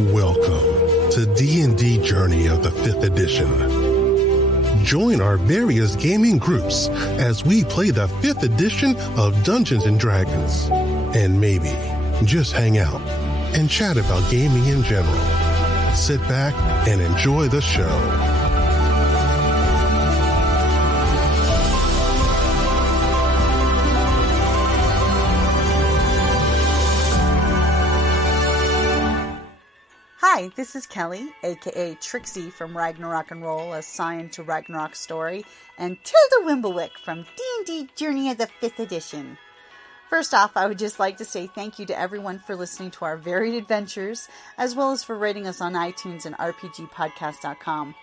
Welcome to D&D Journey of the 5th Edition. Join our various gaming groups as we play the 5th edition of Dungeons & Dragons. And maybe just hang out and chat about gaming in general. Sit back and enjoy the show. Hi, this is Kelly, aka Trixie from Ragnarok and Roll, assigned to Ragnarok Story, and Tilda Wimblewick from D&D Journey of the 5th Edition. First off, I would just like to say thank you to everyone for listening to our varied adventures, as well as for rating us on iTunes and RPGpodcast.com.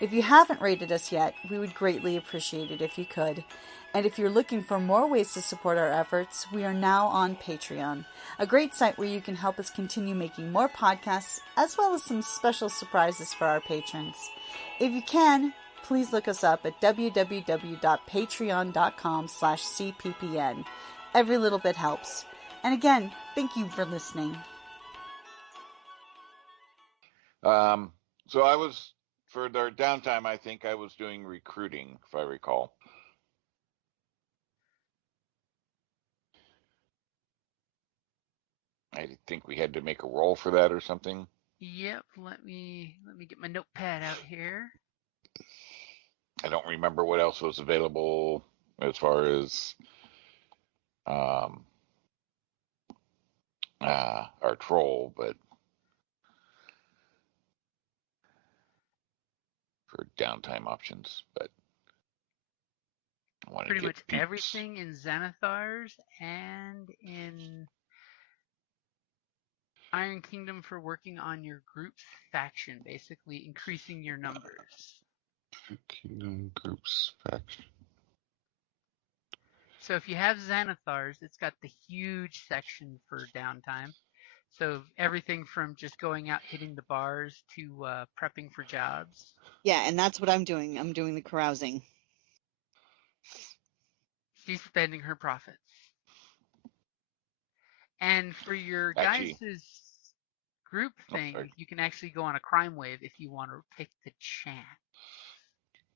If you haven't rated us yet, we would greatly appreciate it if you could. And if you're looking for more ways to support our efforts, we are now on Patreon, a great site where you can help us continue making more podcasts, as well as some special surprises for our patrons. If you can, please look us up at www.patreon.com/cppn. Every little bit helps. And again, thank you for listening. So I was, for their downtime, I think I was doing recruiting, if I recall. I think we had to make a roll for that or something. Yep, let me get my notepad out here. I don't remember what else was available as far as our troll, but for downtime options, but I want pretty to much get everything in Xanathar's and in Iron Kingdom for working on your group's faction, basically increasing your numbers. Kingdom groups faction. So if you have Xanathar's, it's got the huge section for downtime. So everything from just going out hitting the bars to prepping for jobs. Yeah, and that's what I'm doing. I'm doing the carousing. She's spending her profits. And for your guys' group thing, you can actually go on a crime wave if you want to pick the chant.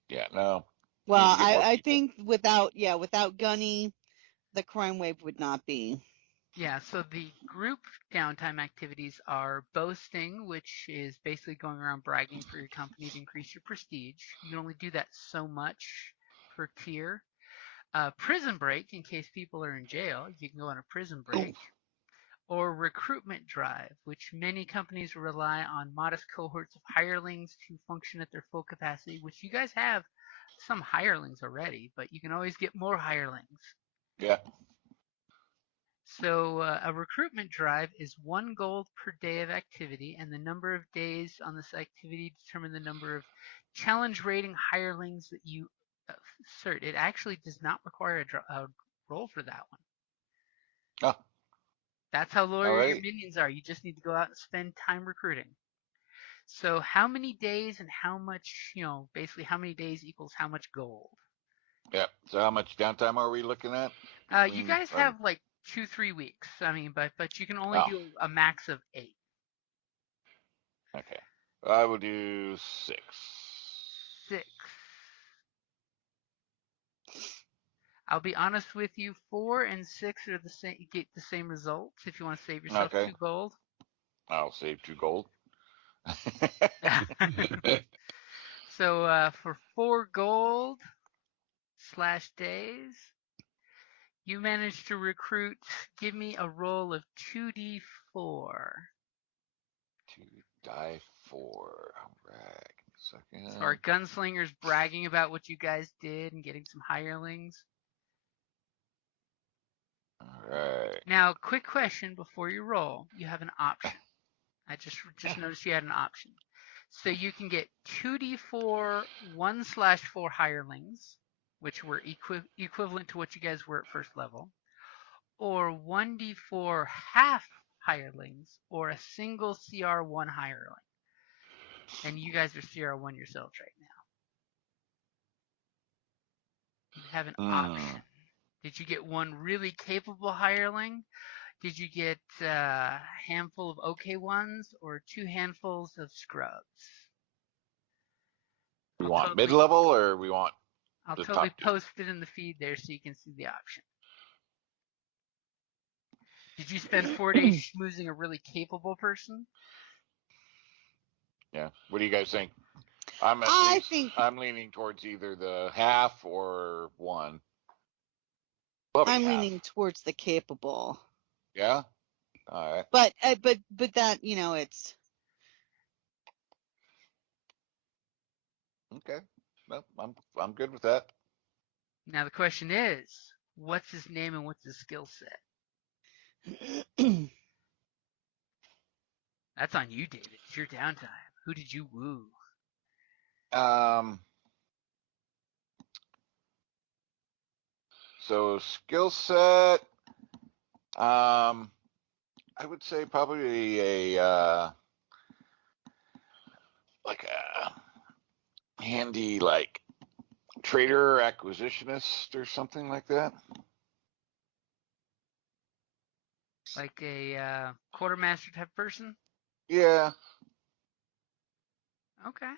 Yeah, no. Well, I think without Gunny, the crime wave would not be. Yeah, so the group downtime activities are boasting, which is basically going around bragging for your company to increase your prestige. You can only do that so much per tier. Prison break, in case people are in jail, you can go on a prison break. Or recruitment drive, which many companies rely on modest cohorts of hirelings to function at their full capacity, which you guys have some hirelings already, but you can always get more hirelings. Yeah. So a recruitment drive is 1 gold per day of activity, and the number of days on this activity determine the number of challenge rating hirelings that you assert. It actually does not require a roll for that one. Oh. That's how loyal your minions are. You just need to go out and spend time recruiting. So how many days and how much, basically how many days equals how much gold? Yeah. So how much downtime are we looking at? You guys have like 2-3 weeks. I mean, but you can only do a max of 8. Okay. I will do 6. 6. I'll be honest with you, 4 and 6 are the same. You get the same results if you want to save yourself 2 gold. I'll save 2 gold. So for 4 gold / days, you managed to recruit. Give me a roll of 2d4. 2d4. All right. Second. So our gunslinger's bragging about what you guys did and getting some hirelings. All right. Now, quick question before you roll. You have an option. I just noticed you had an option. So you can get 2d4 1/4 hirelings, which were equivalent to what you guys were at first level, or 1d4 half hirelings, or a single CR1 hireling. And you guys are CR1 yourselves right now. You have an option. Did you get one really capable hireling? Did you get a handful of okay ones or 2 handfuls of scrubs? We I'll want totally, mid-level or we want I'll the totally top tier? post it in the feed there so you can see the option. Did you spend 4 days schmoozing a really capable person? Yeah. What do you guys think? I think I'm leaning towards either the half or one. Probably I'm half. leaning towards the capable. Yeah. All right. But that, it's Okay. No, I'm good with that. Now the question is, what's his name and what's his skill set? That's on you, David. It's your downtime. Who did you woo? So skill set. I would say probably a like a handy like trader acquisitionist or something like that. Like a quartermaster type person? Yeah. Okay.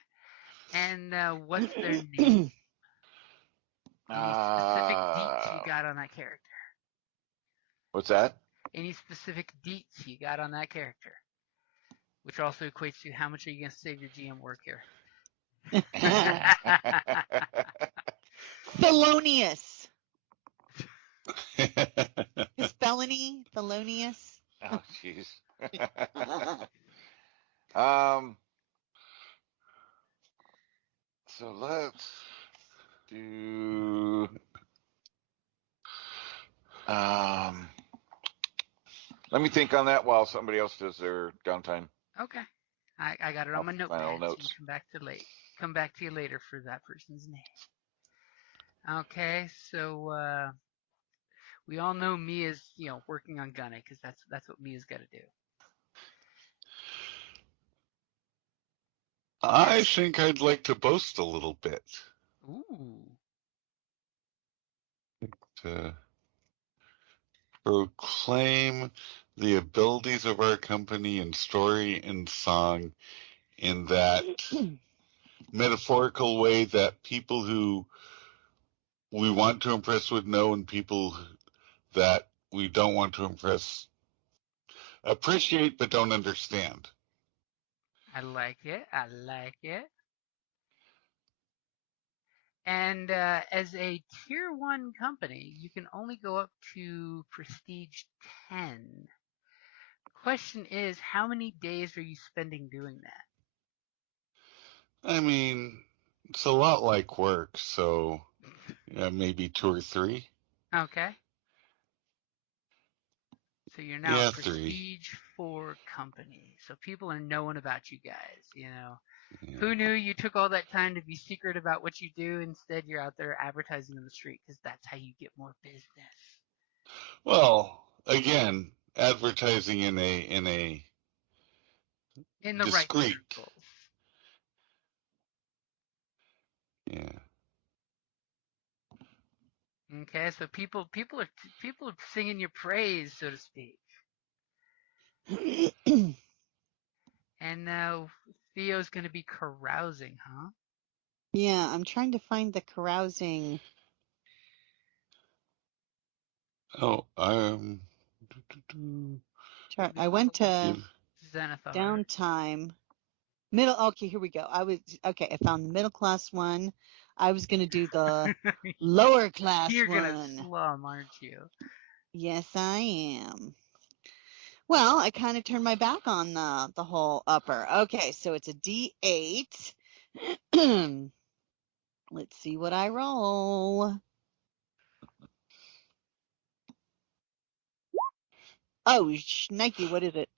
And what's their name? Any specific deets you got on that character? What's that? Any specific deets you got on that character? Which also equates to how much are you going to save your GM work here? Felonious. His felony, felonious. Oh, jeez. So let's do. Let me think on that while somebody else does their downtime. Okay. I got it on my Final notepad. So notes. come back to you later for that person's name. Okay, so we all know Mia's, working on gunning because that's what Mia's got to do. I think I'd like to boast a little bit. Ooh. To proclaim the abilities of our company in story and song in that metaphorical way that people who we want to impress would know and people that we don't want to impress appreciate but don't understand. I like it. I like it. And as a tier 1 company, you can only go up to prestige 10. Question is, how many days are you spending doing that? I mean, it's a lot like work, so maybe 2 or 3. Okay. So you're now a 3. prestige 4 company. So people are knowing about you guys, Yeah. Who knew you took all that time to be secret about what you do? Instead, you're out there advertising in the street because that's how you get more business. Well, again, advertising in the discreet. Right circles. Yeah. Okay, so people are singing your praise, so to speak. And now Theo's going to be carousing, huh? Yeah, I'm trying to find the carousing. Oh, I went to Zenithar. downtime. Okay, here we go. I found the middle class one. I was going to do the lower class You're one. You're going to slum, aren't you? Yes, I am. Well, I kind of turned my back on the whole upper. Okay, so it's a D8. Let's see what I roll. Oh, Nike, what is it?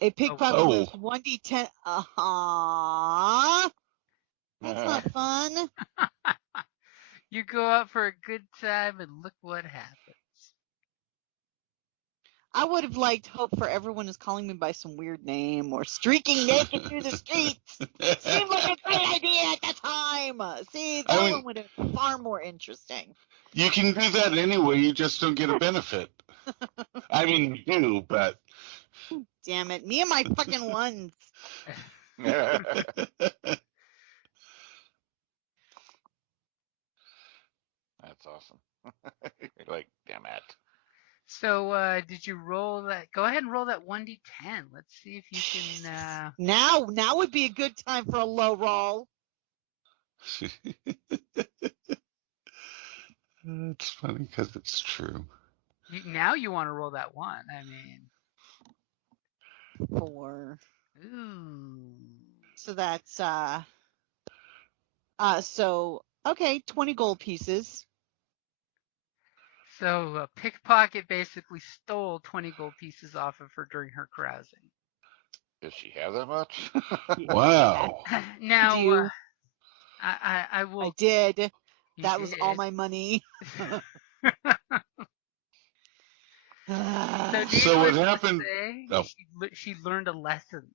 A pickpocket was 1d10. That's not fun. You go out for a good time and look what happens. I would have hoped for everyone is calling me by some weird name or streaking naked through the streets. Seemed like a great idea at the time. See, that one would have been far more interesting. You can do that anyway, you just don't get a benefit. I mean, we do, but Damn it. Me and my fucking ones. That's awesome. You're like, damn it. So, did you roll that? Go ahead and roll that 1d10. Let's see if you can. Now would be a good time for a low roll. it's funny because it's true. Now you want to roll that 1. I mean, 4. ooh. So that's okay, 20 gold pieces. So a pickpocket basically stole 20 gold pieces off of her during her carousing. Does she have that much? Wow. Now, I will. I did. You That was all did. my money. So So what needless to happened? say, Oh. she learned a lesson.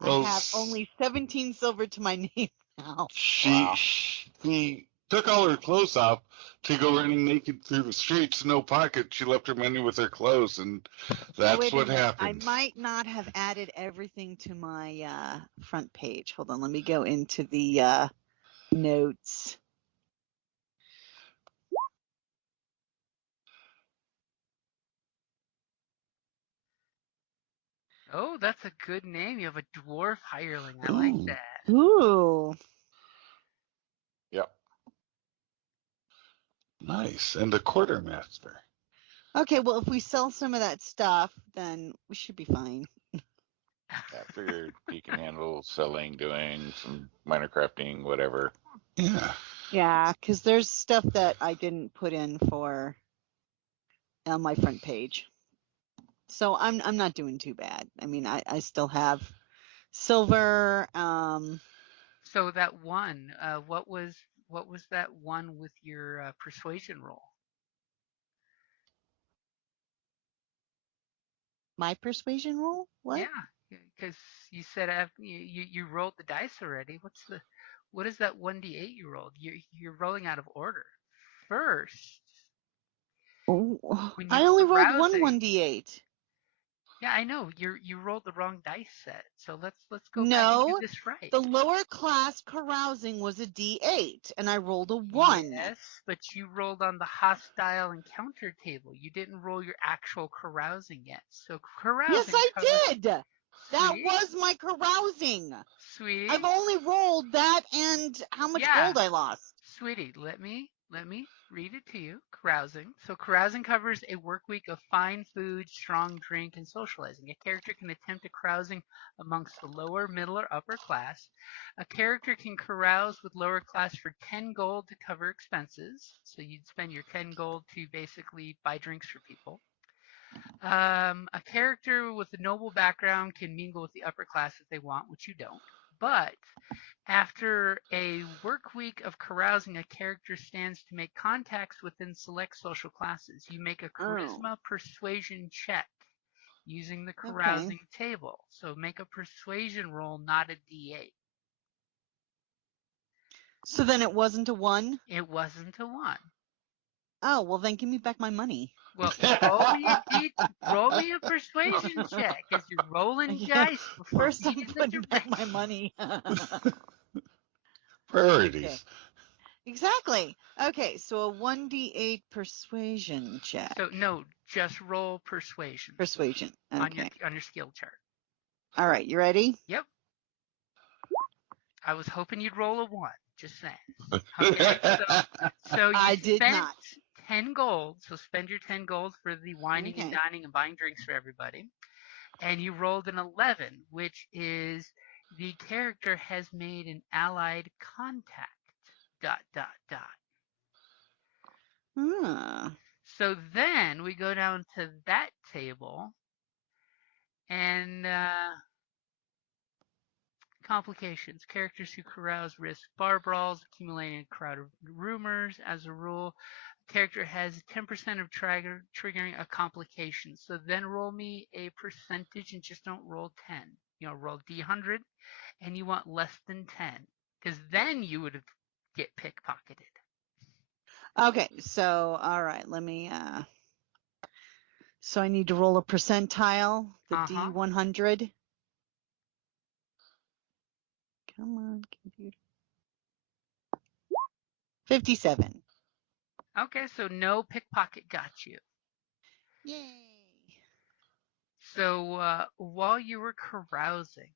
Well, I have only 17 silver to my name now. she took all her clothes off to go running naked through the streets, no pocket. She left her money with her clothes, and that's Wait a what minute. happened. I might not have added everything to my front page. Hold on, let me go into the notes. Oh, that's a good name. You have a dwarf hireling. I like that. Ooh. Yep. Nice. And the quartermaster. Okay, well, if we sell some of that stuff, then we should be fine. I figured you can handle selling, doing some minor crafting, whatever. Yeah. Yeah, because there's stuff that I didn't put in for on my front page. So I'm not doing too bad. I mean, I still have silver. So that one, what was that one with your persuasion roll? My persuasion roll? What? Yeah, because you said you rolled the dice already. What is that 1d8 you rolled? You're rolling out of order. First, Oh, when you I only rolled one carousing, 1d8. yeah, I know you rolled the wrong dice set. So let's go back and do No, this right. the lower class carousing was a d8, and I rolled a 1. Yes, but you rolled on the hostile encounter table. You didn't roll your actual carousing yet. So Yes, carousing I covers. did. That Sweetie, was my carousing. sweetie. I've only rolled that and how much Yeah, gold I lost. sweetie. Let me read it to you. Carousing. So carousing covers a work week of fine food, strong drink, and socializing. A character can attempt a carousing amongst the lower, middle, or upper class. A character can carouse with lower class for 10 gold to cover expenses. So you'd spend your 10 gold to basically buy drinks for people. A character with a noble background can mingle with the upper class if they want, which you don't. But after a work week of carousing, a character stands to make contacts within select social classes. You make a charisma persuasion check using the carousing table. So make a persuasion roll, not a d8. So then it wasn't a 1? It wasn't a 1. Oh, well then give me back my money. Well, roll me a persuasion check as you're rolling dice before First I'm being the putting back my direction. money. Priorities. Okay. Exactly. Okay, so a 1d8 persuasion check. So no, just roll persuasion. Persuasion. Okay. On your skill chart. All right, you ready? Yep. I was hoping you'd roll a 1. Just saying. Okay, so you did spent not. 10 gold. So spend your 10 gold for the wining and dining and buying drinks for everybody. And you rolled an 11, which is the character has made an allied contact. ... So then we go down to that table and complications. Characters who carouse risk bar brawls, accumulating a crowd of rumors. As a rule, a character has 10% of triggering a complication. So then roll me a percentage and just don't roll 10. Roll D100 and you want less than 10 because then you would get pickpocketed. Okay, so all right, let me So I need to roll a percentile, the Uh-huh. D100. Come on, computer. 57. Okay, so no pickpocket got you. Yay. So while you were carousing,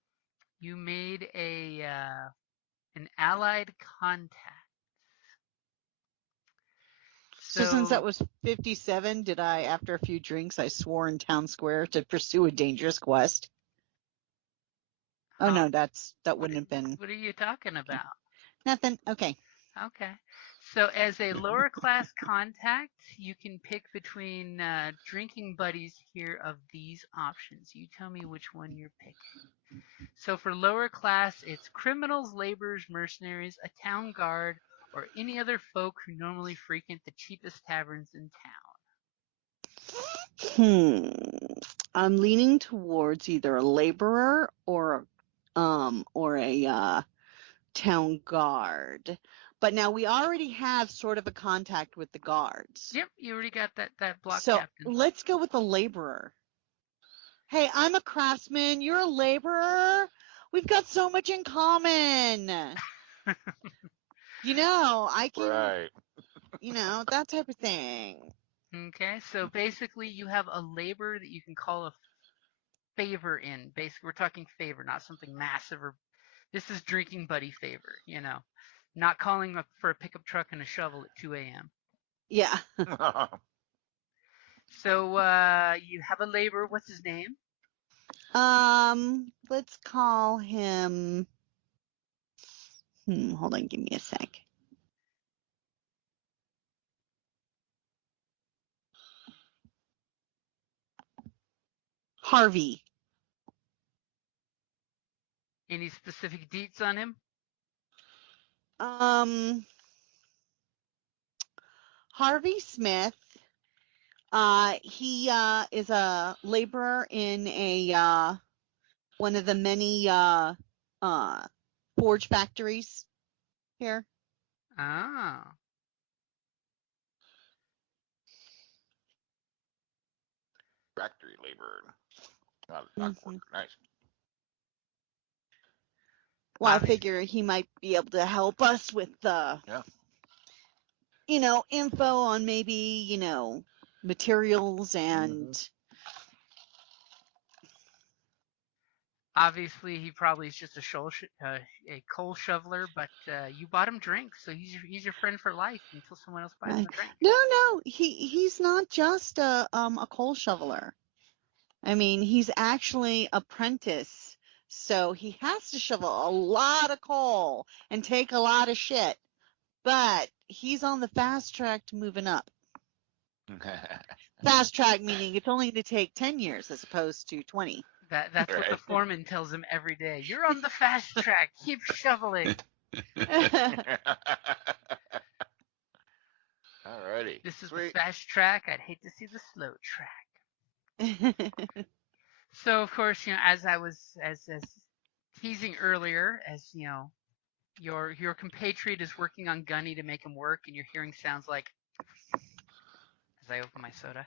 you made an allied contact. So since that So was 57, did I, after a few drinks, I swore in town square to pursue a dangerous quest? Oh no, that wouldn't have been what are you talking about? nothing. Okay. Okay. So as a lower class contact, you can pick between drinking buddies here of these options. You tell me which one you're picking. So for lower class, it's criminals, laborers, mercenaries, a town guard, or any other folk who normally frequent the cheapest taverns in town. I'm leaning towards either a laborer or a town guard. But now we already have sort of a contact with the guards. Yep, you already got that block So captain. let's go with the laborer. Hey, I'm a craftsman. You're a laborer. We've got so much in common. I can, Right. that type of thing. Okay, so basically you have a labor that you can call a favor in. Basically, we're talking favor, not something massive or this is drinking buddy favor, not calling up for a pickup truck and a shovel at 2 a.m. Yeah. So you have a labor. What's his name? Let's call him. Hold on, give me a sec. Harvey. Any specific deets on him? Harvey Smith. He is a laborer in a one of the many forge factories here. Oh. Factory labor. Not worker. Nice. Well, I figure he might be able to help us with info on maybe, materials and. Obviously, he probably is just a coal shoveler, but you bought him drinks, so he's your friend for life until someone else buys him a drink. No, he's not just a coal shoveler. I mean, he's actually apprentice, so he has to shovel a lot of coal and take a lot of shit. But he's on the fast track to moving up. Fast track meaning it's only going to take 10 years as opposed to 20. That's right. What the foreman tells him every day. You're on the fast track. Keep shoveling. Alrighty. This is Sweet. the fast track. I'd hate to see the slow track. So, of course, as I was as teasing earlier, as your compatriot is working on Gunny to make him work, and you're hearing sounds like, as I open my soda,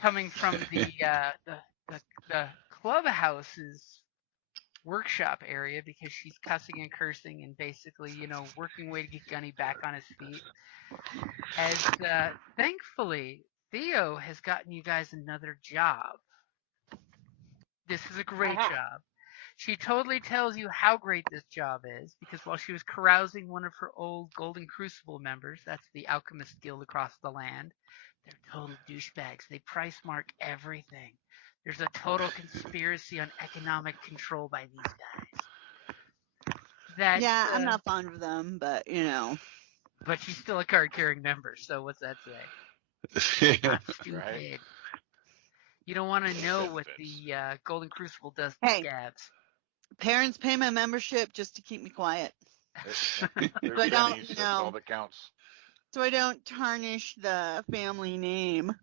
coming from the clubhouse's workshop area because she's cussing and cursing and basically, working way to get Gunny back on his feet. As thankfully, Theo has gotten you guys another job. This is a great job. She totally tells you how great this job is because while she was carousing one of her old Golden Crucible members, that's the Alchemist Guild across the land, they're total douchebags. They price mark everything. There's a total conspiracy on economic control by these guys. Yeah, I'm not fond of them, but But she's still a card-carrying member, so what's that say? Not stupid. Right? You don't want to know what the Golden Crucible does to scabs. Parents pay my membership just to keep me quiet. So I don't, that's all that counts. So I don't tarnish the family name.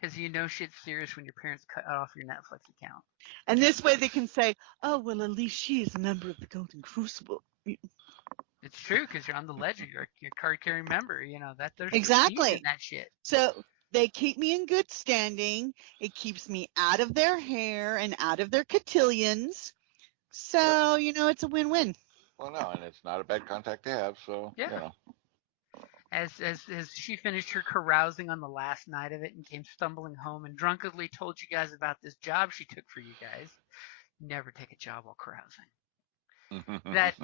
Because shit's serious when your parents cut off your Netflix account. And this way they can say, oh, well, at least she is a member of the Golden Crucible. It's true, because you're on the ledger. You're a card-carrying member. That there's exactly that shit. So They keep me in good standing. It keeps me out of their hair and out of their cotillions. So, it's a win-win. Well, no, and it's not a bad contact to have. So Yeah. As she finished her carousing on the last night of it and came stumbling home and drunkenly told you guys about this job she took for you guys. Never take a job while carousing. That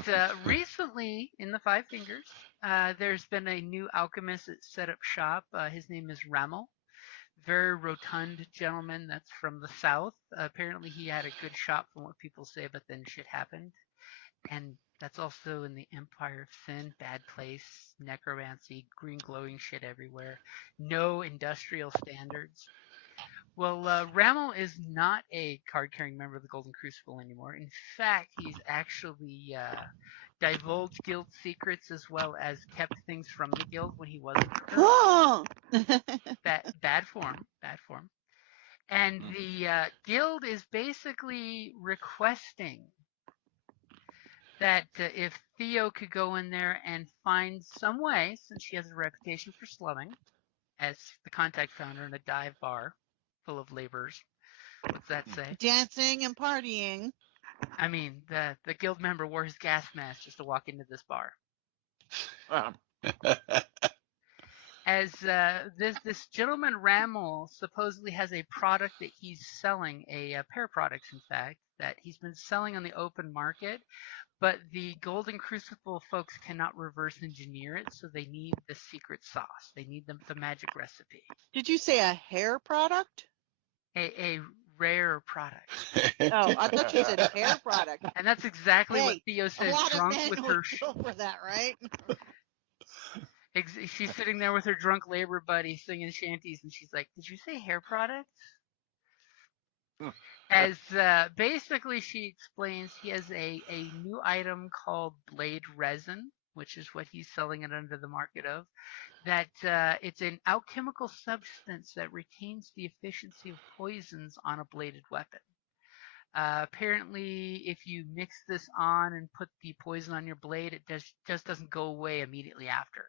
recently in the Five Fingers, there's been a new alchemist that set up shop. His name is Ramel. Very rotund gentleman that's from the south. Apparently he had a good shop from what people say, but then shit happened. And that's also in the Empire of Sin, bad place, necromancy, green glowing shit everywhere, no industrial standards. Well, Ramel is not a card-carrying member of the Golden Crucible anymore. In fact, he's actually divulged guild secrets as well as kept things from the guild when he wasn't around. Oh! Bad form. And the guild is basically requesting that if Theo could go in there and find some way, since she has a reputation for slumming, as the contact found her in a dive bar full of laborers. What's that say? Dancing and partying. I mean, the guild member wore his gas mask just to walk into this bar. As this gentleman Ramel supposedly has a product that he's selling, a pair of products, in fact, that he's been selling on the open market, but the Golden Crucible folks cannot reverse engineer it, so they need the secret sauce. They need the magic recipe. Did you say a hair product? A rare product. Oh, I thought you said a hair product. And that's exactly what Theo says, drunk with her... go for that, right? She's sitting there with her drunk labor buddy singing shanties, and she's like, did you say hair products? As basically she explains, he has a new item called blade resin, which is what he's selling it under the market of, that it's an alchemical substance that retains the efficiency of poisons on a bladed weapon. Apparently, if you mix this on and put the poison on your blade, it just doesn't go away immediately after,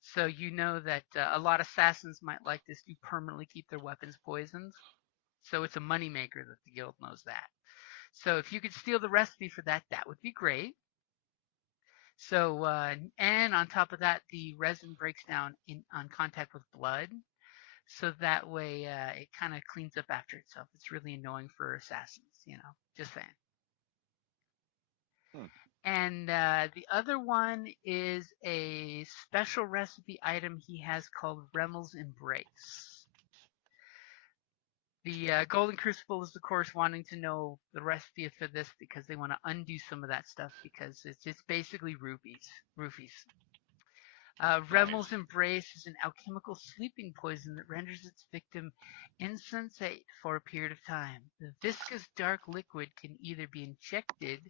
So you know that a lot of assassins might like this to permanently keep their weapons poisoned. So it's a moneymaker that the guild knows that. So if you could steal the recipe for that, that would be great. So, and on top of that, the resin breaks down on contact with blood. So that way it kind of cleans up after itself. It's really annoying for assassins, just saying. And the other one is a special recipe item he has called Remel's Embrace. The Golden Crucible is, of course, wanting to know the recipe for this because they want to undo some of that stuff because it's basically roofies. Remel's Embrace is an alchemical sleeping poison that renders its victim insensate for a period of time. The viscous dark liquid can either be injected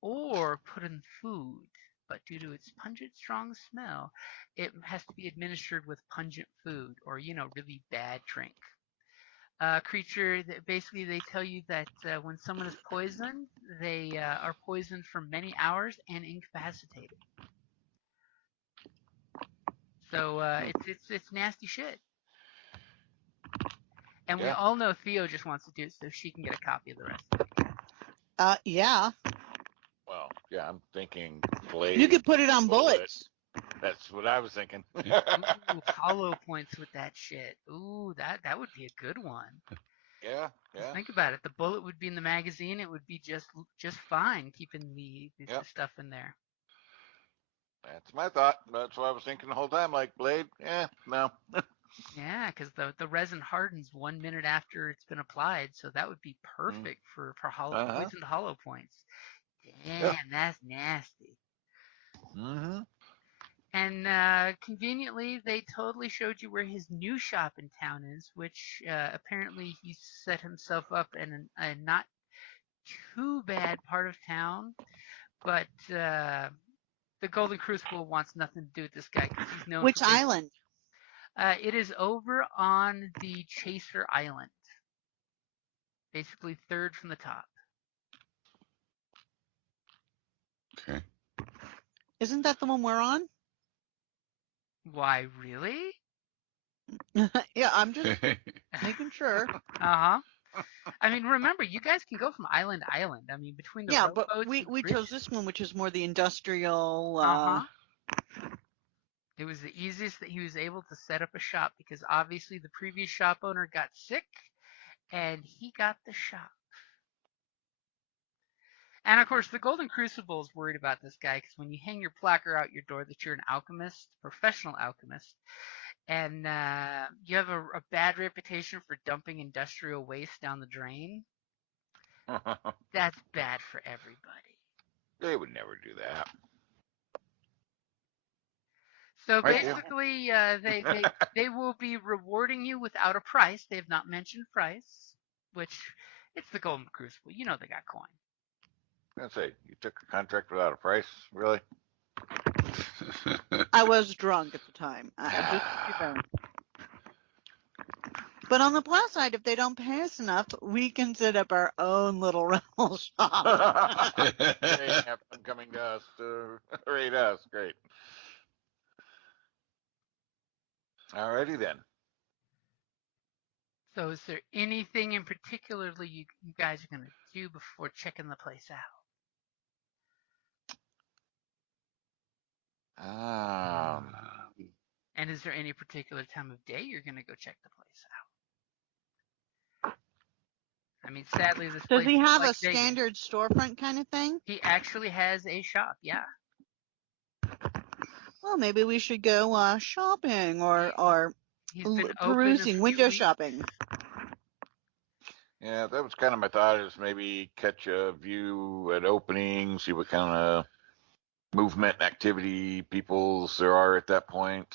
or put in food, but due to its pungent, strong smell, it has to be administered with pungent food or, really bad drink. Creature that basically they tell you that when someone is poisoned, they are poisoned for many hours and incapacitated. So it's nasty shit. And we all know Theo just wants to do it so she can get a copy of the recipe. Yeah. Well, yeah, I'm thinking blade. You could put it on bullets. That's what I was thinking. Ooh, hollow points with that shit. Ooh, that would be a good one. Yeah. Just think about it. The bullet would be in the magazine. It would be just fine keeping the stuff in there. That's my thought. That's what I was thinking the whole time. Like blade, no. Yeah, because the resin hardens 1 minute after it's been applied, so that would be perfect for poisoned hollow points. Damn, that's nasty. Mm-hmm. And conveniently, they totally showed you where his new shop in town is, which apparently he set himself up in a not too bad part of town, but the Golden Crucible wants nothing to do with this guy because he's known. Which island? It is over on the Chaser Island, basically third from the top. Okay. Isn't that the one we're on? Why, really? Yeah, I'm just making sure. Uh-huh. I mean, remember, you guys can go from island to island. I mean, between the Yeah, but rowboats we and chose bridges. this one, which is more the industrial. Uh-huh. It was the easiest that he was able to set up a shop because obviously the previous shop owner got sick and he got the shop. And of course, the Golden Crucible is worried about this guy because when you hang your placard out your door that you're an alchemist, professional alchemist, and you have a bad reputation for dumping industrial waste down the drain, that's bad for everybody. They would never do that. So Right there. basically, they will be rewarding you without a price. They have not mentioned price, which it's the Golden Crucible. You know they got coin. I say, you took a contract without a price, really? I was drunk at the time. Just to be fair. But on the plus side, if they don't pay us enough, we can set up our own little rental shop. They have them coming to us to raid us. Great. Alrighty then. So is there anything in particularly you guys are going to do before checking the place out? And is there any particular time of day you're going to go check the place out? I mean, sadly, this Does place he is have like a Vegas. standard storefront kind of thing? He actually has a shop, yeah. Well, maybe we should go shopping or He's been open a perusing, few window weeks. shopping. Yeah, that was kind of my thought, is maybe catch a view at opening, see what kind of movement and activity peoples there are at that point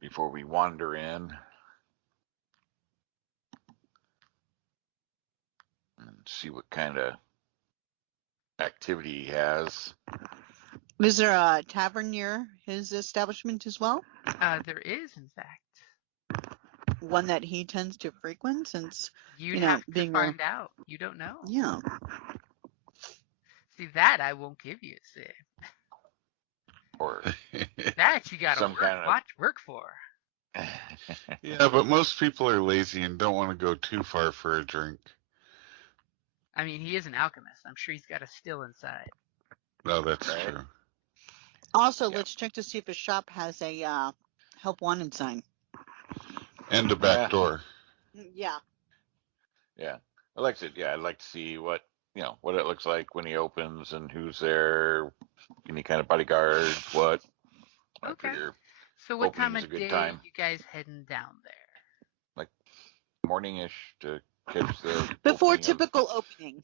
before we wander in. And see what kind of activity he has. Is there a tavern near his establishment as well? There is, in fact. One that he tends to frequent, since You'd you know have to being find out. You don't know. Yeah. See, that I won't give you, see. Or That you gotta some kind of work for. Yeah, but most people are lazy and don't want to go too far for a drink. I mean, he is an alchemist. I'm sure he's got a still inside. No, that's Right. true. Also, Yeah. let's check to see if his shop has a help wanted sign. And a back door. Yeah. Yeah. Like I said, yeah, I'd like to see what it looks like when he opens and who's there, any kind of bodyguard, what. I Okay. figure So what time opening's of a good day time. you guys heading down there? Morning-ish to catch the Before opening of- typical opening.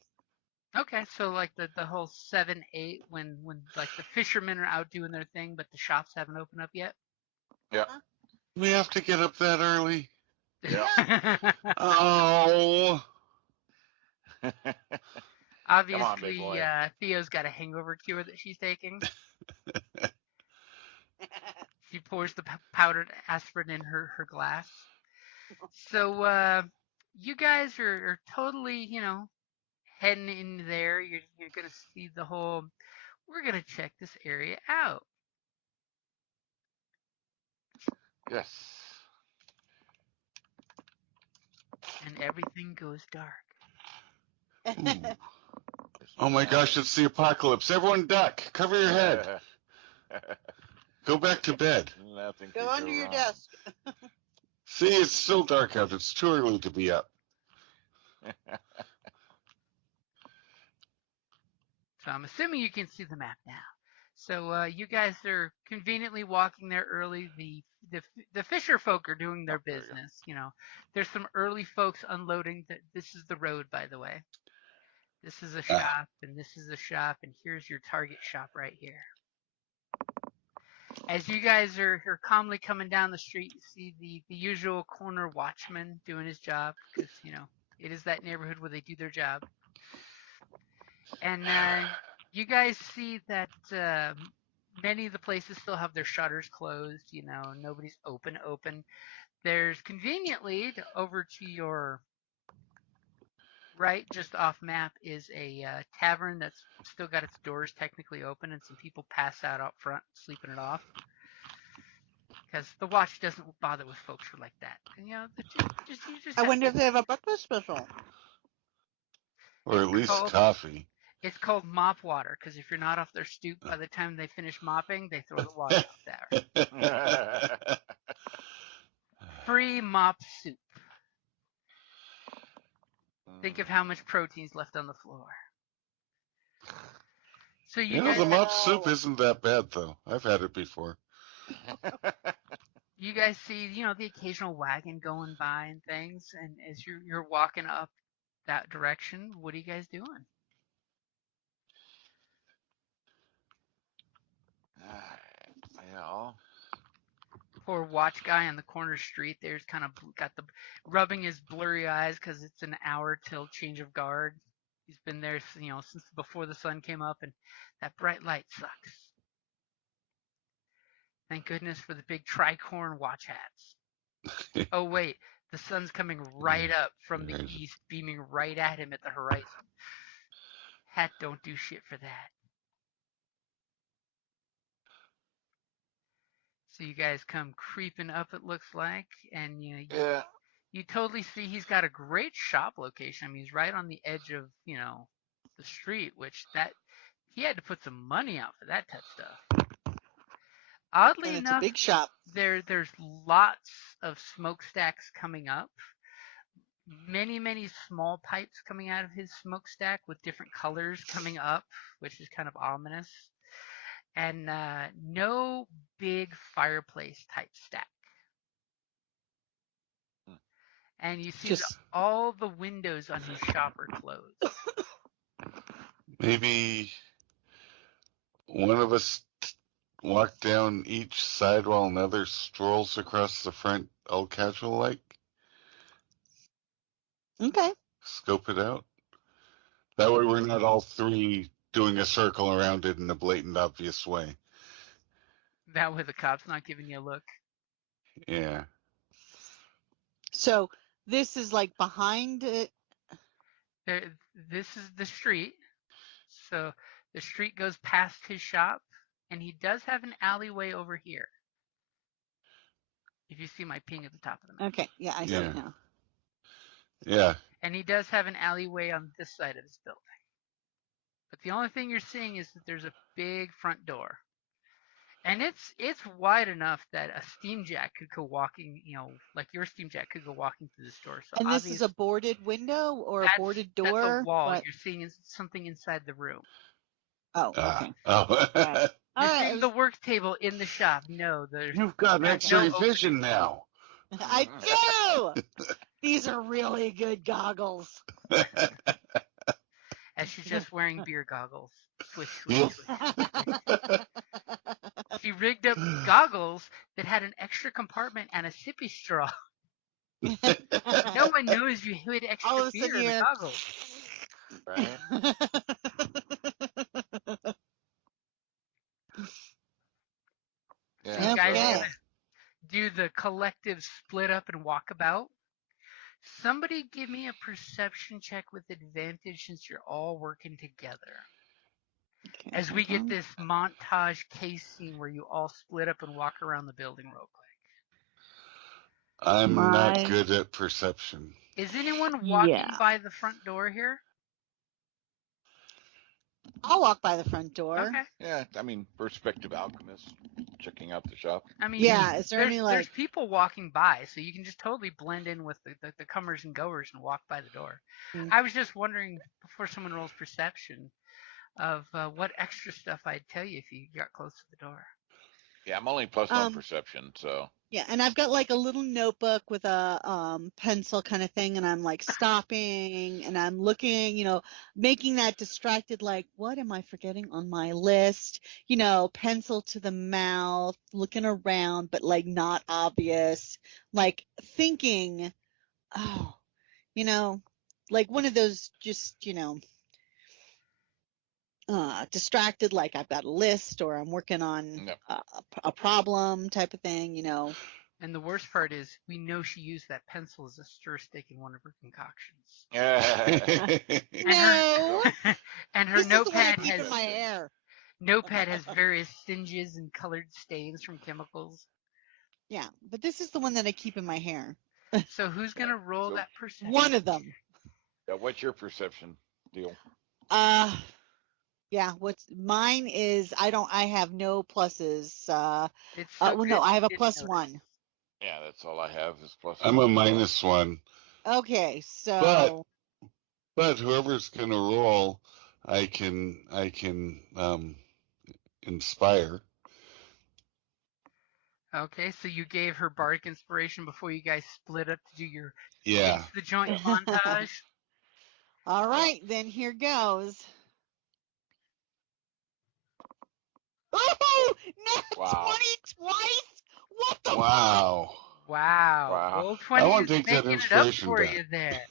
Okay, so like the whole 7, 8 when like the fishermen are out doing their thing, but the shops haven't opened up yet. Yeah. We have to get up that early. Yeah. Oh. Obviously, big boy. Theo's got a hangover cure that she's taking. She pours the powdered aspirin in her glass. So you guys are totally, heading in there. You're gonna see the whole. We're gonna check this area out. Yes. And everything goes dark. Ooh. Oh my gosh, it's the apocalypse. Everyone duck. Cover your head. Go back to bed. Nothing Go could under your wrong. desk. See, it's still dark out. It's too early to be up. So I'm assuming you can see the map now. So you guys are conveniently walking there early. The fisher folk are doing their there you go. business. There's some early folks unloading. This is the road, by the way. This is a shop, and this is a shop, and here's your target shop right here. As you guys are calmly coming down the street, you see the usual corner watchman doing his job because it is that neighborhood where they do their job. And you guys see that many of the places still have their shutters closed. Nobody's open. There's conveniently over to your right, just off map, is a tavern that's still got its doors technically open, and some people pass out front, sleeping it off. because the watch doesn't bother with folks who are like that. And, you just I have wonder to, if they have a breakfast special. Or at least coffee. It's called mop water, because if you're not off their stoop by the time they finish mopping, they throw the water out there. Free mop soup. Think of how much protein's left on the floor. So you guys, the mop soup isn't that bad, though. I've had it before. you guys see, the occasional wagon going by and things, and as you're walking up that direction, what are you guys doing? Well, Poor watch guy on the corner street there's kind of got the rubbing his blurry eyes because it's an hour till change of guard. He's been there, since before the sun came up, and that bright light sucks. Thank goodness for the big tricorn watch hats. Oh wait, the sun's coming right up from the east, beaming right at him at the horizon. Hat don't do shit for that. So you guys come creeping up, it looks like, and you totally see he's got a great shop location. I mean, he's right on the edge of, the street, which that he had to put some money out for that type of stuff. Oddly And it's enough, a big shop. there's lots of smokestacks coming up. Many, many small pipes coming out of his smokestack with different colors coming up, which is kind of ominous. And no big fireplace type stack. And you see all the windows on his shop are closed. Maybe one of us walk down each side while another strolls across the front, all casual like. Okay. Scope it out. That way we're not all three doing a circle around it in a blatant, obvious way. That way the cop's not giving you a look. Yeah. So this is like behind it. This is the street. So the street goes past his shop, and he does have an alleyway over here. If you see my ping at the top of the map. Okay, yeah, I see it now. Yeah. And he does have an alleyway on this side of his building. But the only thing you're seeing is that there's a big front door. And it's wide enough that a steam jack could go walking, like your steam jack could go walking through the store. So and this is a boarded window or a boarded door? That's a wall. What? You're seeing something inside the room. Oh, okay. Right. You're seeing the work table in the shop. No, You've got X-ray vision now. I do! These are really good goggles. And she's just wearing beer goggles. Swish, swish, swish. She rigged up goggles that had an extra compartment and a sippy straw. No one knows you hid extra beer in the goggles. Right? So you guys gonna do the collective split up and walk about? Somebody give me a perception check with advantage since you're all working together. Okay, as we get this montage case scene where you all split up and walk around the building real quick. I'm not good at perception. Is anyone walking by the front door here? I'll walk by the front door. Okay. Yeah, I mean, perspective alchemist, checking out the shop. I mean, is there any there's people walking by, so you can just totally blend in with the comers and goers and walk by the door. Mm-hmm. I was just wondering, before someone rolls perception, of what extra stuff I'd tell you if you got close to the door. Yeah, I'm only +1 perception, so. Yeah, and I've got like a little notebook with a pencil kind of thing, and I'm like stopping and I'm looking, making that distracted, like, what am I forgetting on my list? Pencil to the mouth, looking around, but like not obvious, like thinking, like one of those just, distracted, like I've got a list or I'm working on a problem type of thing, And the worst part is we know she used that pencil as a stir stick in one of her concoctions. And her notepad has my hair. Notepad has various singes and colored stains from chemicals. Yeah, but this is the one that I keep in my hair. So who's gonna roll So- that perception? One of them. Yeah, what's your perception deal? Yeah, what's mine is I have no pluses. It's so Well, good no, I you have a didn't plus notice. one. Yeah, that's all I have is plus I'm one. a -1. Okay, so But whoever's gonna roll, I can inspire. Okay, so you gave her bardic inspiration before you guys split up to do your Yeah. Taste the Joint montage. all right, then here goes. Oh, nat Wow. 20 twice. What the fuck? Wow. Wow. Wow. Roll I 20 want is to take that making it up inspiration for back. you there.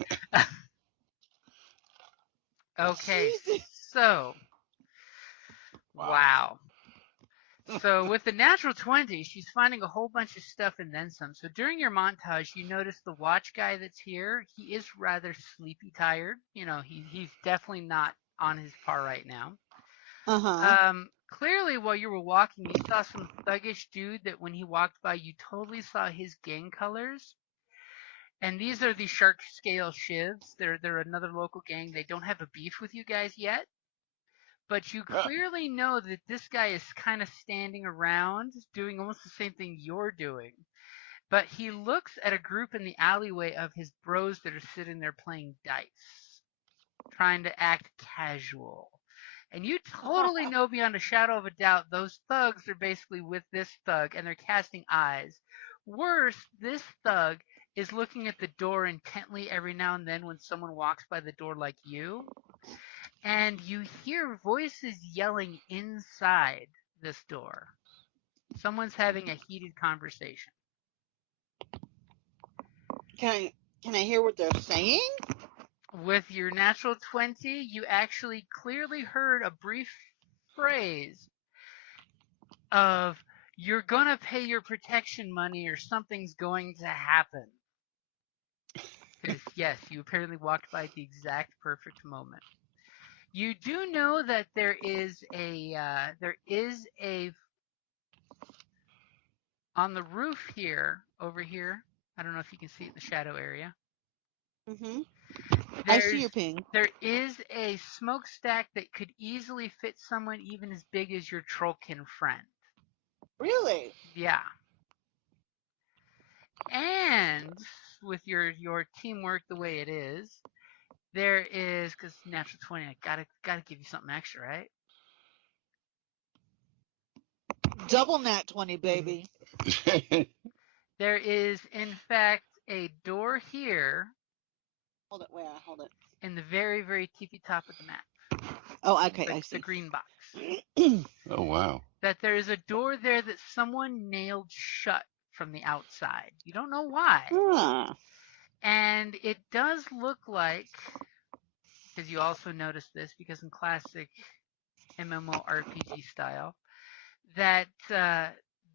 Okay, Jesus. so Wow. wow. So with the natural 20, she's finding a whole bunch of stuff and then some. So during your montage, you notice the watch guy that's here, he is rather sleepy tired. You know, he's definitely not on his par right now. Clearly while you were walking, you saw some thuggish dude that when he walked by, you totally saw his gang colors. And these are the Shark Scale Shivs. They're another local gang. They don't have a beef with you guys yet. But you clearly know that this guy is kind of standing around doing almost the same thing you're doing. But he looks at a group in the alleyway of his bros that are sitting there playing dice, trying to act casual. And you totally know beyond a shadow of a doubt those thugs are basically with this thug and they're casting eyes. Worse, this thug is looking at the door intently every now and then when someone walks by the door like you. And you hear voices yelling inside this door. Someone's having a heated conversation. Can I hear what they're saying? With your natural 20, you actually clearly heard a brief phrase of, "You're gonna pay your protection money or something's going to happen." Because, yes, you apparently walked by at the exact perfect moment. You do know that there is a on the roof here, over here. I don't know if you can see it in the shadow area. Mm-hmm. I see your ping. There is a smokestack that could easily fit someone even as big as your trollkin friend. Really? Yeah. And with your teamwork the way it is, there is, because natural 20, I gotta give you something extra, right? Double nat 20, baby. There is, in fact, a door here Hold it. Where? Hold it. in the very, very tippy top of the map. Oh, okay. I The see. green box. Oh wow. That there is a door there that someone nailed shut from the outside. You don't know why. Ah. And it does look like, because you also notice this, because in classic MMORPG style, that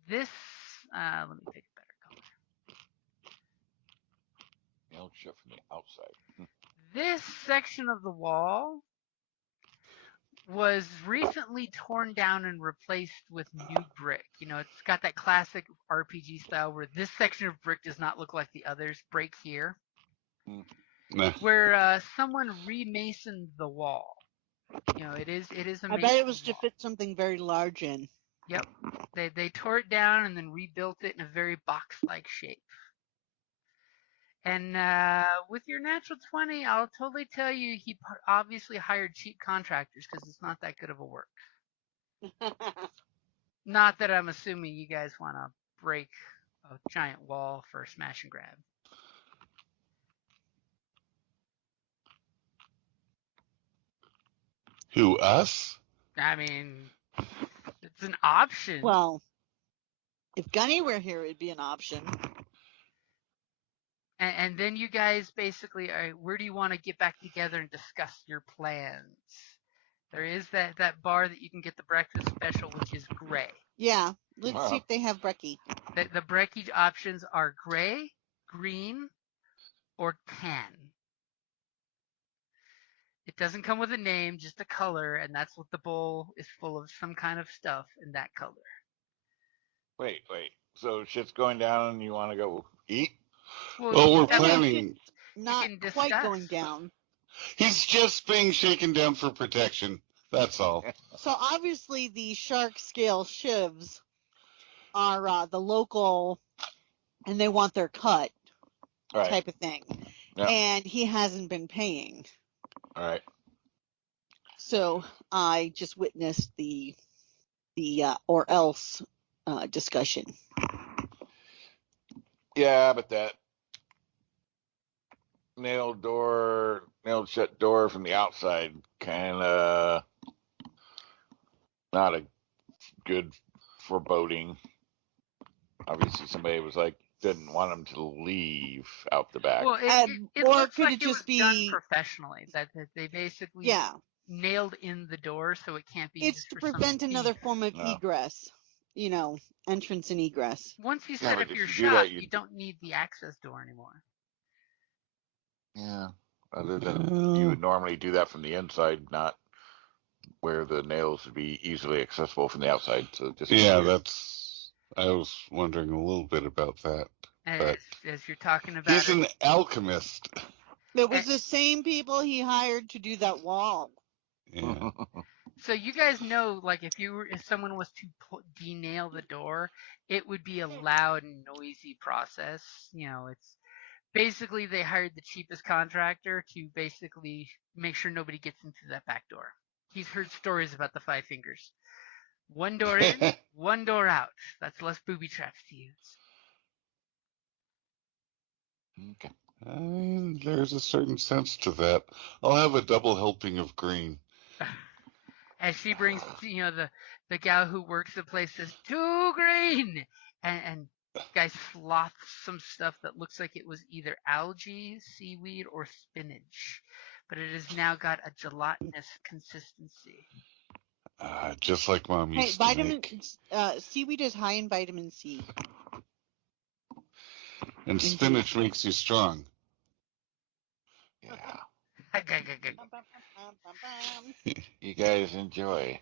this, let me pick a better color. Nailed shut from the outside. This section of the wall was recently torn down and replaced with new brick. You know, it's got that classic RPG style where this section of brick does not look like the others. Break here. Nah. Where someone remasoned the wall. You know, it is a I bet it was to fit something very large in. Yep. They tore it down and then rebuilt it in a very box-like shape. And with your natural 20, I'll totally tell you he obviously hired cheap contractors because it's not that good of a work. Not that I'm assuming you guys want to break a giant wall for a smash and grab. Who, us? I mean, it's an option. Well, if Gunny were here, it'd be an option. And then you guys basically, where do you want to get back together and discuss your plans? There is that bar that you can get the breakfast special, which is gray. Yeah, let's see if they have brekkie. The breakage options are gray, green, or tan. It doesn't come with a name, just a color, and that's what the bowl is full of, some kind of stuff in that color. Wait. So shit's going down, and you want to go eat? Well, we're that Well, way planning. it's not can quite discuss. going down. He's just being shaken down for protection. That's all. So obviously the shark scale shivs are the local, and they want their cut All right. type of thing. Yeah. And he hasn't been paying. All right. So I just witnessed the or else discussion. Yeah, but that nailed shut door from the outside, kind of not a good foreboding. Obviously, somebody was like, didn't want him to leave out the back. Well, it or looks could like it it was just done be? professionally. That they basically Yeah, nailed in the door so it can't be it's used to for some prevent another thief. form of No. egress. You know, entrance and egress. Once you Yeah, set but up if your you do that, shop, you- you don't need the access door anymore. Yeah. Other than you would normally do that from the inside, not where the nails would be easily accessible from the outside. So just Yeah, easier. I was wondering a little bit about that. But As you're talking about he's it, an alchemist. It was the same people he hired to do that wall. Yeah. so you guys know, like if someone was to denail the door, it would be a loud and noisy process. You know, it's basically they hired the cheapest contractor to basically make sure nobody gets into that back door. He's heard stories about the Five Fingers. One door in, one door out. That's less booby traps to use. Okay. I mean, there's a certain sense to that. I'll have a double helping of green. As she brings, the gal who works the place says, "Too green!" And guy sloths some stuff that looks like it was either algae, seaweed, or spinach. But it has now got a gelatinous consistency. Just like Mom Hey, used to make. seaweed is high in vitamin C. And spinach makes you strong. Yeah. You guys enjoy.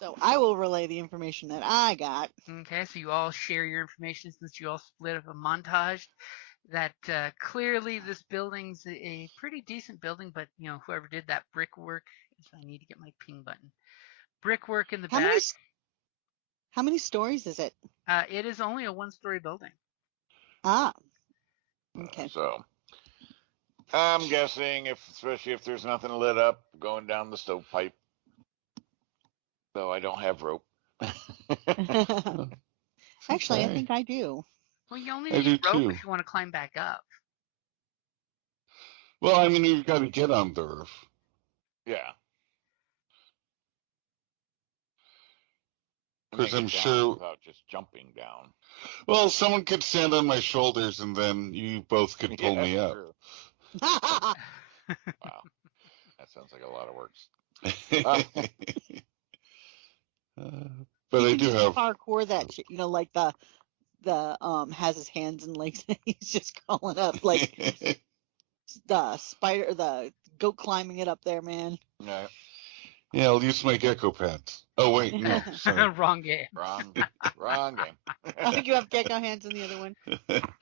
So I will relay the information that I got. Okay, so you all share your information since you all split up a montage. That clearly this building's a pretty decent building, but whoever did that brickwork, I need to get my ping button. Brickwork in the How back. How many stories is it? It is only a one-story building. Ah. Okay. So I'm guessing, especially if there's nothing lit up going down the stovepipe, though I don't have rope. Actually, I think I do. Well, you only I need do rope too. if you want to climb back up. Well, I mean, you've got to get on the roof. Yeah. Because Make I'm it down sure. without just jumping down. Well, someone could stand on my shoulders, and then you both could pull Yeah, me up. true. Wow, that sounds like a lot of work. But I can do just have. parkour that shit. Like the has his hands and legs and he's just crawling up like the spider, the goat climbing it up there, man. No, Yeah, I'll use my gecko pants. Oh wait, no, sorry. Wrong game. wrong game. I think you have gecko hands in the other one.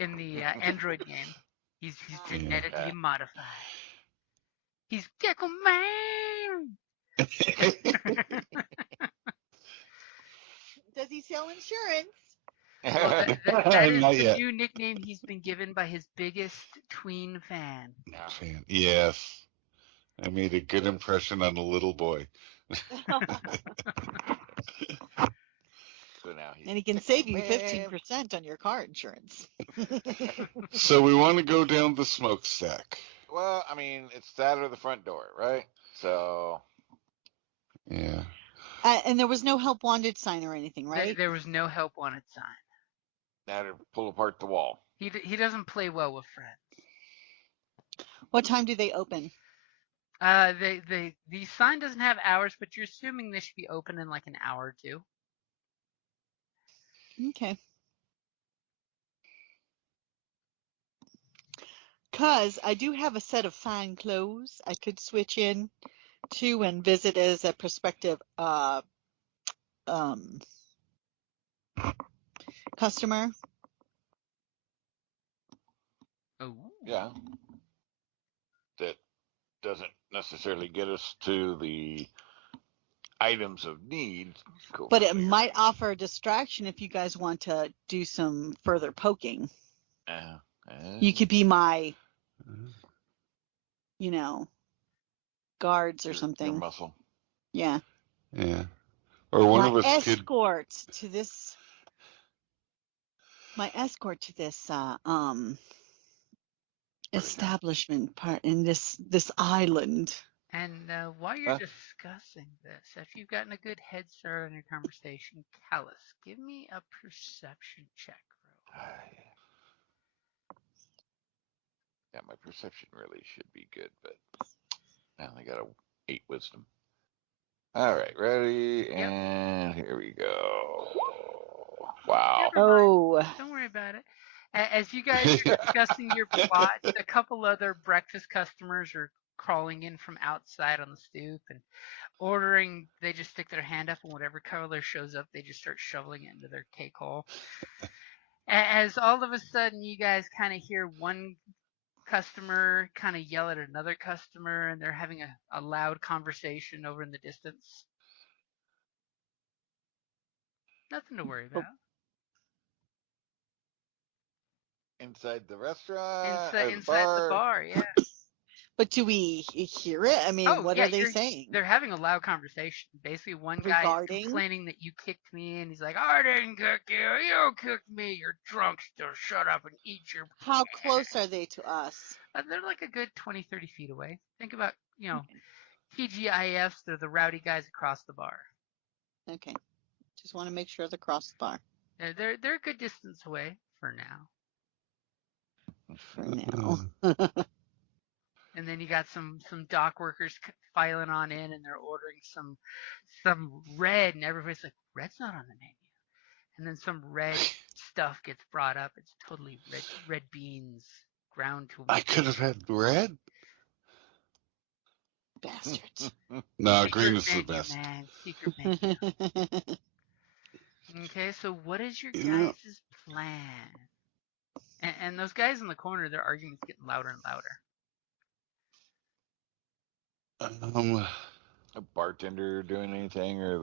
In the Android game, he's genetically modified. He's Gecko Man. Does he sell insurance? Well, that is Not the yet. new nickname he's been given by his biggest tween fan. Yes, I made a good impression on a little boy. So now And he can save you 15% on your car insurance. So we want to go down the smokestack. Well, I mean, it's that or the front door, right? So Yeah. And there was no help wanted sign or anything, right? There was no help wanted sign. now to pull apart the wall. He doesn't play well with friends. What time do they open? The sign doesn't have hours, but you're assuming they should be open in like an hour or two. Okay. Because I do have a set of fine clothes I could switch in to and visit as a prospective customer. Oh. Yeah. That doesn't necessarily get us to the items of need. Cool. But it might offer a distraction if you guys want to do some further poking. You could be my, guards or something. Your muscle. Yeah. Yeah. Or one my of us could. escort to this. My escort to this establishment part in this island. And while you're discussing this, if you've gotten a good head start on your conversation, Callus, give me a perception check, bro. Yeah, my perception really should be good, but I only got a 8 wisdom. All right, ready, and here we go. Wow. Oh. Don't worry about it. As you guys are discussing your plot, a couple other breakfast customers are crawling in from outside on the stoop and ordering. They just stick their hand up, and whatever color shows up, they just start shoveling it into their cake hole. As all of a sudden, you guys kind of hear one customer kind of yell at another customer, and they're having a loud conversation over in the distance. Nothing to worry about. Inside the restaurant? Inside the bar, yeah. But do we hear it? I mean, what are they saying? They're having a loud conversation. Basically, one guy is complaining that you kicked me, and he's like, I didn't kick you. You kicked me. You're drunk still. Shut up and eat your... How close are they to us? They're like a good 20, 30 feet away. Think about, TGIFs. They're the rowdy guys across the bar. Okay. Just want to make sure they're across the bar. They're a good distance away for now. And then you got some dock workers filing on in, and they're ordering some red, and everybody's like, red's not on the menu. And then some red stuff gets brought up. It's totally red beans ground to. I could have had red. Bastards. No, green is the best. Man. Secret menu. Okay, so what is your guys' plan? And those guys in the corner, their arguments getting louder and louder. A bartender doing anything, or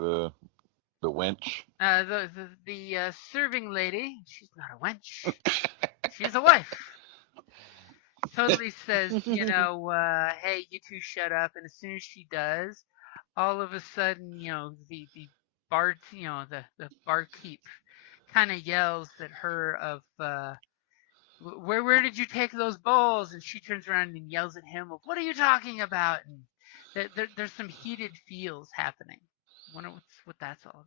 the wench? The serving lady, she's not a wench. She's a wife. Totally says, hey, you two shut up. And as soon as she does, all of a sudden, the barkeep kind of yells at her of, where did you take those bowls? And she turns around and yells at him of, what are you talking about? And there's some heated feels happening. I wonder what that's all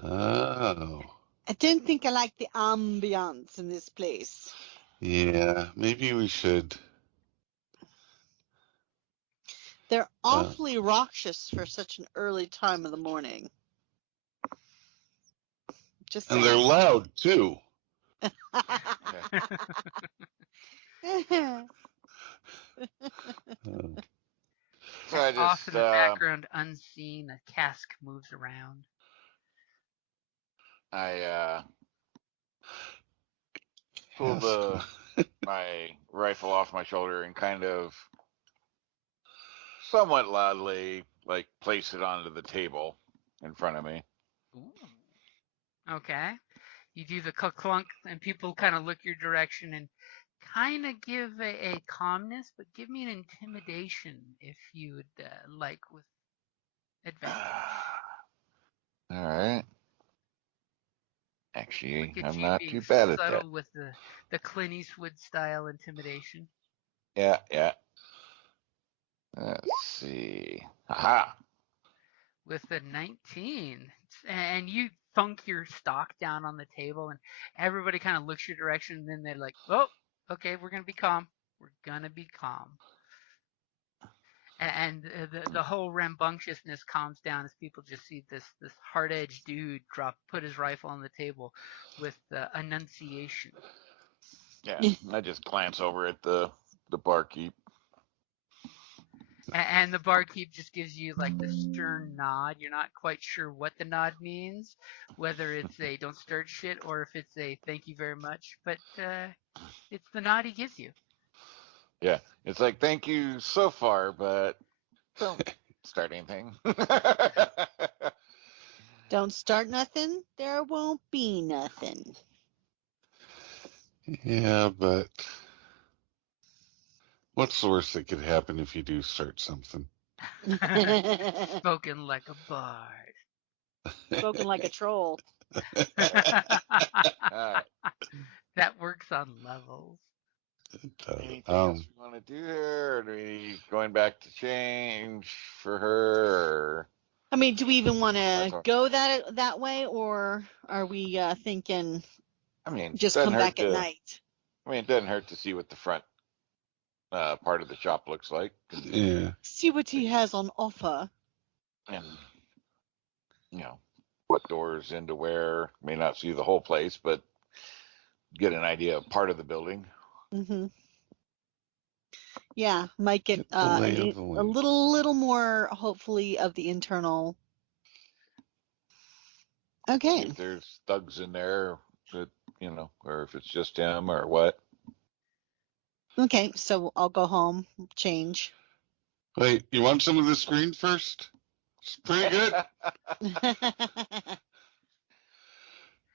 about. Oh. I don't think I like the ambiance in this place. Yeah, maybe we should. They're awfully raucous for such an early time of the morning. Just saying. And they're loud, too. So I just, off in the background, unseen, a cask moves around. I pull my rifle off my shoulder and kind of somewhat loudly, place it onto the table in front of me. Ooh. Okay. You do the clunk, and people kind of look your direction and kind of give a calmness, but give me an intimidation if you would like, with advantage. All right. Actually, I'm you not being too bad at subtle that. with the Clint Eastwood style intimidation. Yeah. Let's see. Aha! With a 19, and you thunk your stock down on the table, and everybody kind of looks your direction, and then they're like, oh, okay, we're going to be calm. We're going to be calm. And the whole rambunctiousness calms down as people just see this hard-edged dude put his rifle on the table with enunciation. Yeah, I just glance over at the barkeep. And the barkeep just gives you like the stern nod. You're not quite sure what the nod means, whether it's a don't start shit or if it's a thank you very much. But it's the nod he gives you. Yeah, it's like thank you so far, but don't start anything. Don't start nothing, there won't be nothing. Yeah, but what's the worst that could happen if you do start something? Spoken like a bard. Spoken like a troll. Alright. That works on levels. Anything else we want to do here? Or are we going back to change for her? Or... I mean, do we even want to go that way, or are we thinking I mean, just come back at night? I mean, it doesn't hurt to see what the front part of the shop looks like. Yeah. See what he has on offer. And, you know, what doors into where. May not see the whole place, but get an idea of part of the building. Mm-hmm. Yeah, might get the lay a of the land. little more, hopefully, of the internal. Okay. If there's thugs in there, that, you know, or if it's just him or what. Okay, so I'll go home, change. Wait, you want some of the screen first? It's pretty good.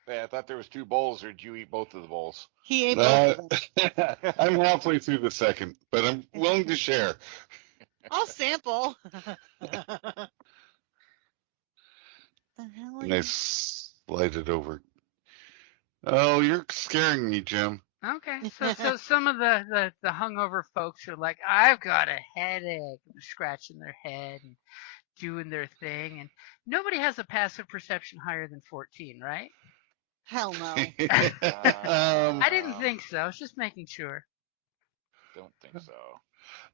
Yeah, I thought there was 2 bowls, or did you eat both of the bowls? He ate both of them. I'm halfway through the second, but I'm willing to share. I'll sample. The hell And I slide it over. Oh, you're scaring me, Jim. Okay, so some of the hungover folks are like, I've got a headache, and they're scratching their head and doing their thing, and nobody has a passive perception higher than 14, right? Hell no. I didn't think so. I was just making sure. Don't think so.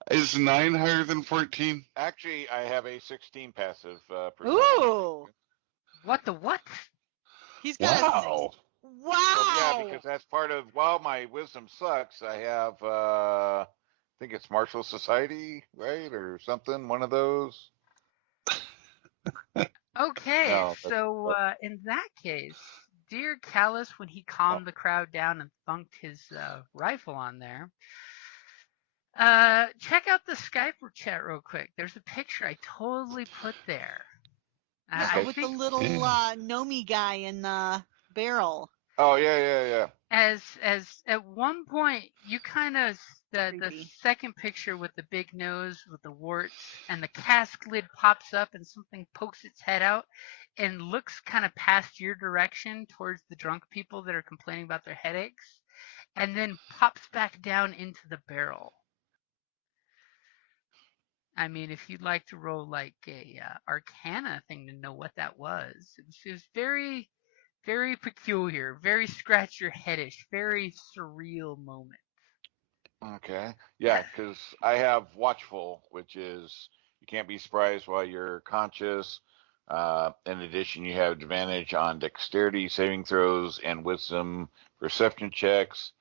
Is 9 higher than 14? Actually, I have a 16 passive perception. Ooh. What the what? He's got Wow. Wow. Well, yeah, because that's part of, while my wisdom sucks, I have, I think it's Martial Society, right? Or something, one of those. Okay, No, so in that case, dear Callus, when he calmed the crowd down and thunked his rifle on there, check out the Skype chat real quick. There's a picture I totally put there. Yeah, with the little Nomi guy in the barrel. Oh, yeah. As at one point you kind of the second picture with the big nose with the warts and the cask lid pops up and something pokes its head out and looks kind of past your direction towards the drunk people that are complaining about their headaches and then pops back down into the barrel. I mean, if you'd like to roll like a Arcana thing to know what that was, it was very, very peculiar, very scratch your headish, very surreal moment. Okay. Yeah, because I have Watchful, which is you can't be surprised while you're conscious. In addition, you have advantage on dexterity saving throws and wisdom perception checks,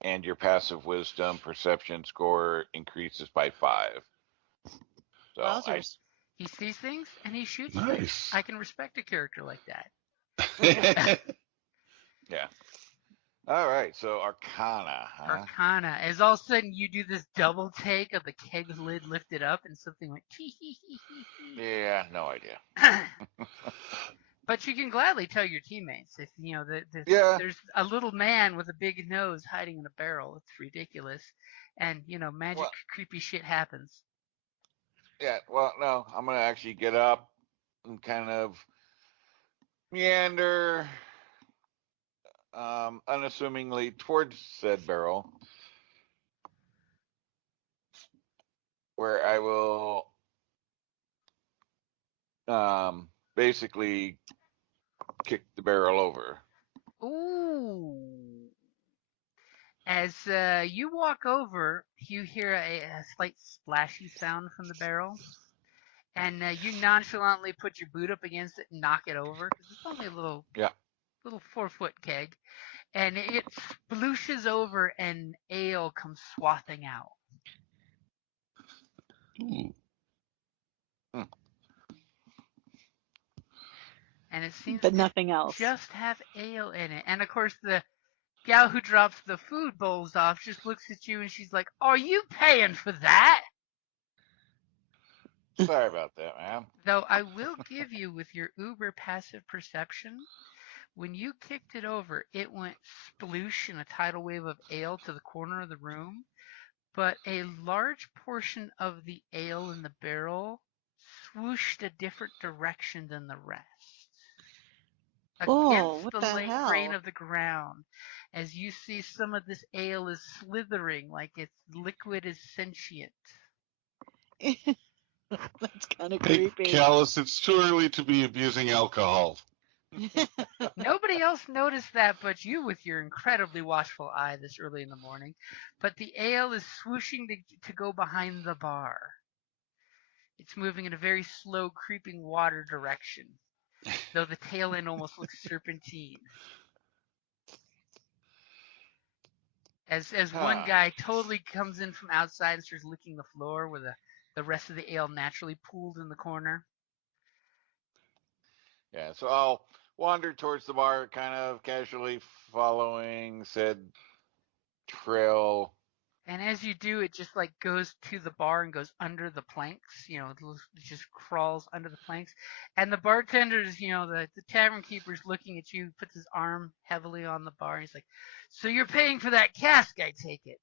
and your passive wisdom perception score increases by 5. So he sees things and he shoots Nice. things. I can respect a character like that. Yeah. All right. So Arcana. Huh? Arcana. As all of a sudden you do this double take of the keg lid lifted up and something went hee hee hee hee. Yeah, no idea. But you can gladly tell your teammates if you know there's a little man with a big nose hiding in a barrel. It's ridiculous, and you know magic creepy shit happens. Yeah. Well, no, I'm gonna actually get up and kind of meander unassumingly towards said barrel, where I will basically kick the barrel over. Ooh. As you walk over, you hear a slight splashy sound from the barrel, and you nonchalantly put your boot up against it and knock it over because it's only a little 4-foot keg, and it splooshes over and ale comes swathing out. Ooh. And it seems But to nothing else. just have ale in it. And of course, the gal who drops the food bowls off just looks at you and she's like, "Are you paying for that?" Sorry about that, ma'am. Though I will give you, with your uber passive perception, when you kicked it over, it went sploosh in a tidal wave of ale to the corner of the room, but a large portion of the ale in the barrel swooshed a different direction than the rest, Oh, against what the the light grain hell? of the ground, as you see some of this ale is slithering like its liquid is sentient. That's kind of Hey, creepy. Callus, it's too early to be abusing alcohol. Nobody else noticed that but you, with your incredibly watchful eye this early in the morning. But the ale is swooshing to go behind the bar. It's moving in a very slow, creeping water direction, though the tail end almost looks serpentine. As one guy totally comes in from outside and starts licking the floor where the rest of the ale naturally pooled in the corner. Yeah, so I'll wander towards the bar, kind of casually following said trail. And as you do, it just like goes to the bar and goes under the planks. You know, it just crawls under the planks. And the bartender's, the tavern keeper's looking at you, puts his arm heavily on the bar, and he's like, "So you're paying for that cask, I take it?"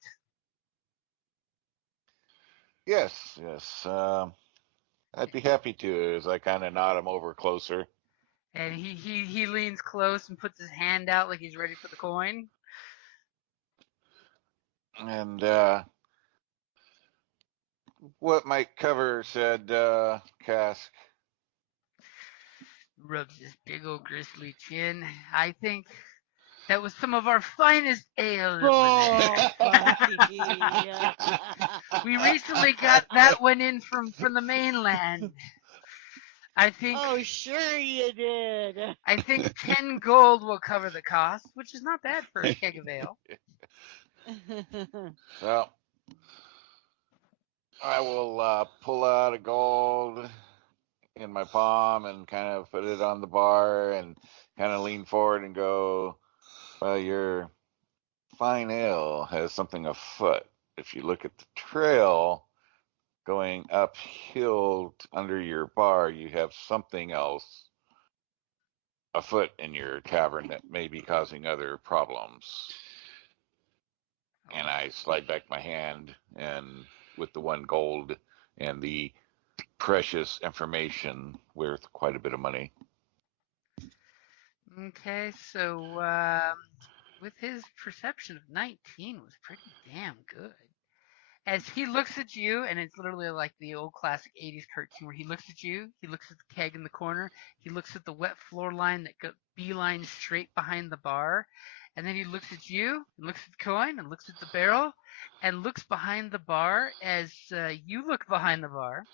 Yes, yes. I'd be happy to, as I kind of nod him over closer. And he leans close and puts his hand out like he's ready for the coin. And what might cover said cask? Rubs his big old gristly chin. "I think that was some of our finest ale. Oh, buddy. We recently got that one in from the mainland. I think Oh, sure you did. 10 gold will cover the cost, which is not bad for a keg of ale." So I will pull out a gold in my palm and kind of put it on the bar and kind of lean forward and go, "Well, your fine ale has something afoot. If you look at the trail going uphill under your bar, you have something else afoot in your tavern that may be causing other problems." And I slide back my hand and with the one gold and the precious information worth quite a bit of money. Okay, so with his perception of 19 was pretty damn good. As he looks at you, and it's literally like the old classic 80s cartoon where he looks at you, he looks at the keg in the corner, he looks at the wet floor line that beeline straight behind the bar, and then he looks at you, and looks at the coin, and looks at the barrel, and looks behind the bar as you look behind the bar,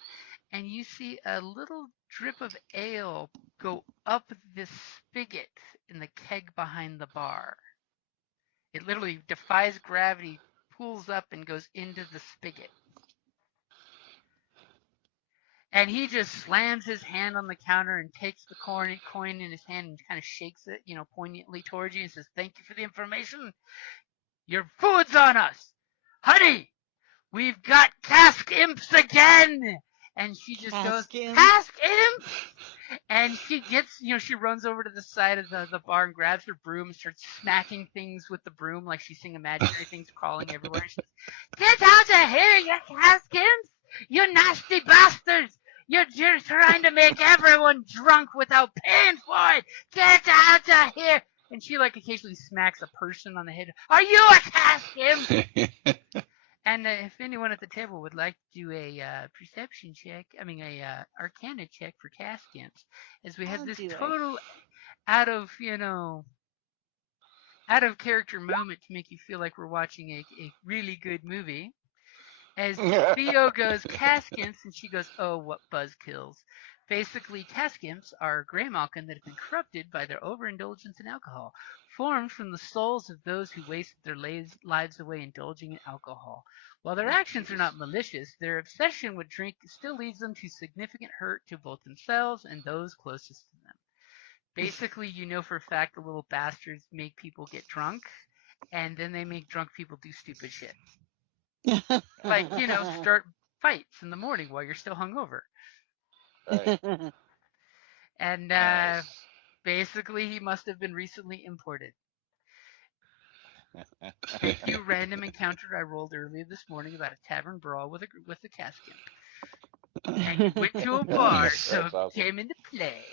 and you see a little drip of ale go up this spigot in the keg behind the bar. It literally defies gravity, pulls up, and goes into the spigot. And he just slams his hand on the counter and takes the coin in his hand and kind of shakes it, poignantly towards you and says, "Thank you for the information. Your food's on us. Honey, we've got cask imps again." And she just goes, Cask imps? "Cask imps?" And she gets, she runs over to the side of the bar and grabs her broom and starts smacking things with the broom like she's seeing imaginary things crawling everywhere. And she says, "Get out of here, you cask imps! You nasty bastards! You're trying to make everyone drunk without paying for it! Get out of here!" And she occasionally smacks a person on the head. "Are you a cask imp?" And if anyone at the table would like to do a perception check, a arcana check for cask imps, as we have I'll this do that. total out of character moment to make you feel like we're watching a really good movie. As Theo goes, "Cask imps," and she goes, "Oh, what buzzkills." Basically, task imps are gray malkin that have been corrupted by their overindulgence in alcohol, formed from the souls of those who wasted their lives away indulging in alcohol. While their actions are not malicious, their obsession with drink still leads them to significant hurt to both themselves and those closest to them. Basically, you know for a fact the little bastards make people get drunk, and then they make drunk people do stupid shit. Like, start fights in the morning while you're still hungover. Right. And Nice. basically, he must have been recently imported. A few random encounters I rolled earlier this morning about a tavern brawl with a task imp. And he went to a bar, Nice. so That's awesome. it came into play.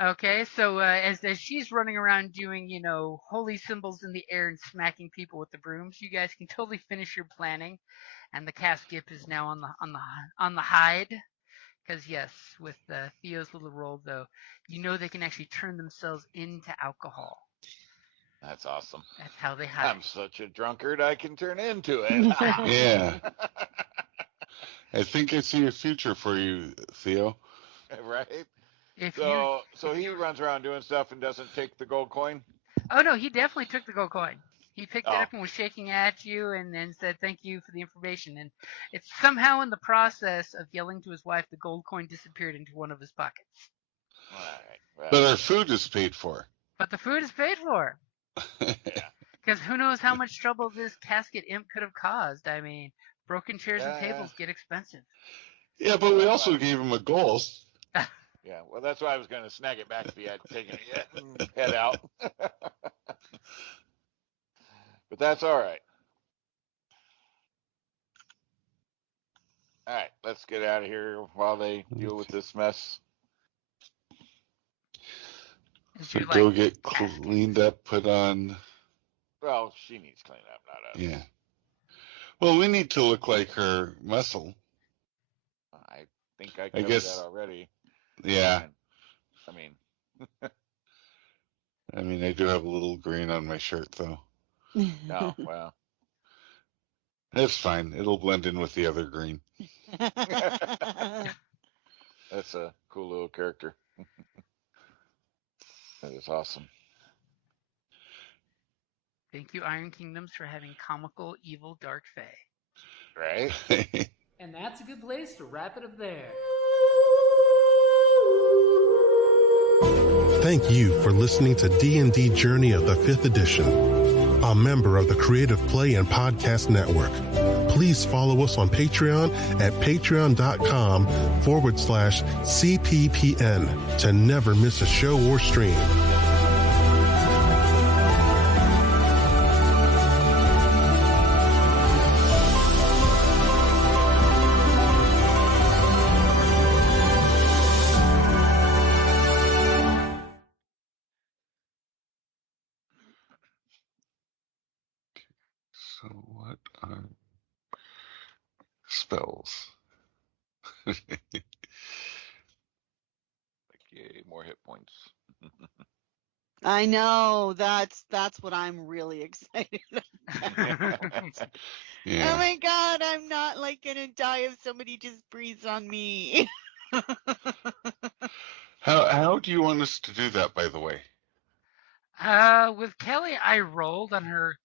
Okay, so as she's running around doing, holy symbols in the air and smacking people with the brooms, you guys can totally finish your planning, and the caskip is now on the hide. Because yes, with Theo's little roll though, they can actually turn themselves into alcohol. That's awesome. That's how they hide. I'm such a drunkard, I can turn into it. Yeah. I think I see a future for you, Theo. Right? If So he runs around doing stuff and doesn't take the gold coin? Oh no, he definitely took the gold coin. He picked it Oh. up and was shaking at you and then said thank you for the information. And it's somehow in the process of yelling to his wife, the gold coin disappeared into one of his pockets. All right. Well, But our food is paid for. But the food is paid for. yeah. Because who knows how much trouble this casket imp could have caused. I mean, broken chairs and tables get expensive. Yeah, but we also gave him a goal. Yeah, well, that's why I was going to snag it back if he hadn't taken it yet and head out. But that's all right. All right, let's get out of here while they deal with this mess. Go get cleaned up, put on. Well, she needs cleaning up, not us. Yeah. Well, we need to look like her muscle. I think I covered that already. Yeah. I mean, I do have a little green on my shirt, though. no, well. That's fine. It'll blend in with the other green. That's a cool little character. That is awesome. Thank you, Iron Kingdoms, for having comical, evil, dark fae. Right? And that's a good place to wrap it up there. Thank you for listening to D&D Journey of the 5th Edition, a member of the Creative Play and Podcast Network. Please follow us on Patreon at patreon.com/CPPN to never miss a show or stream. So what are spells? Yay, more hit points. I know. That's what I'm really excited about. Yeah. Oh my god, I'm not gonna die if somebody just breathes on me. How do you want us to do that, by the way? With Kelly, I rolled on her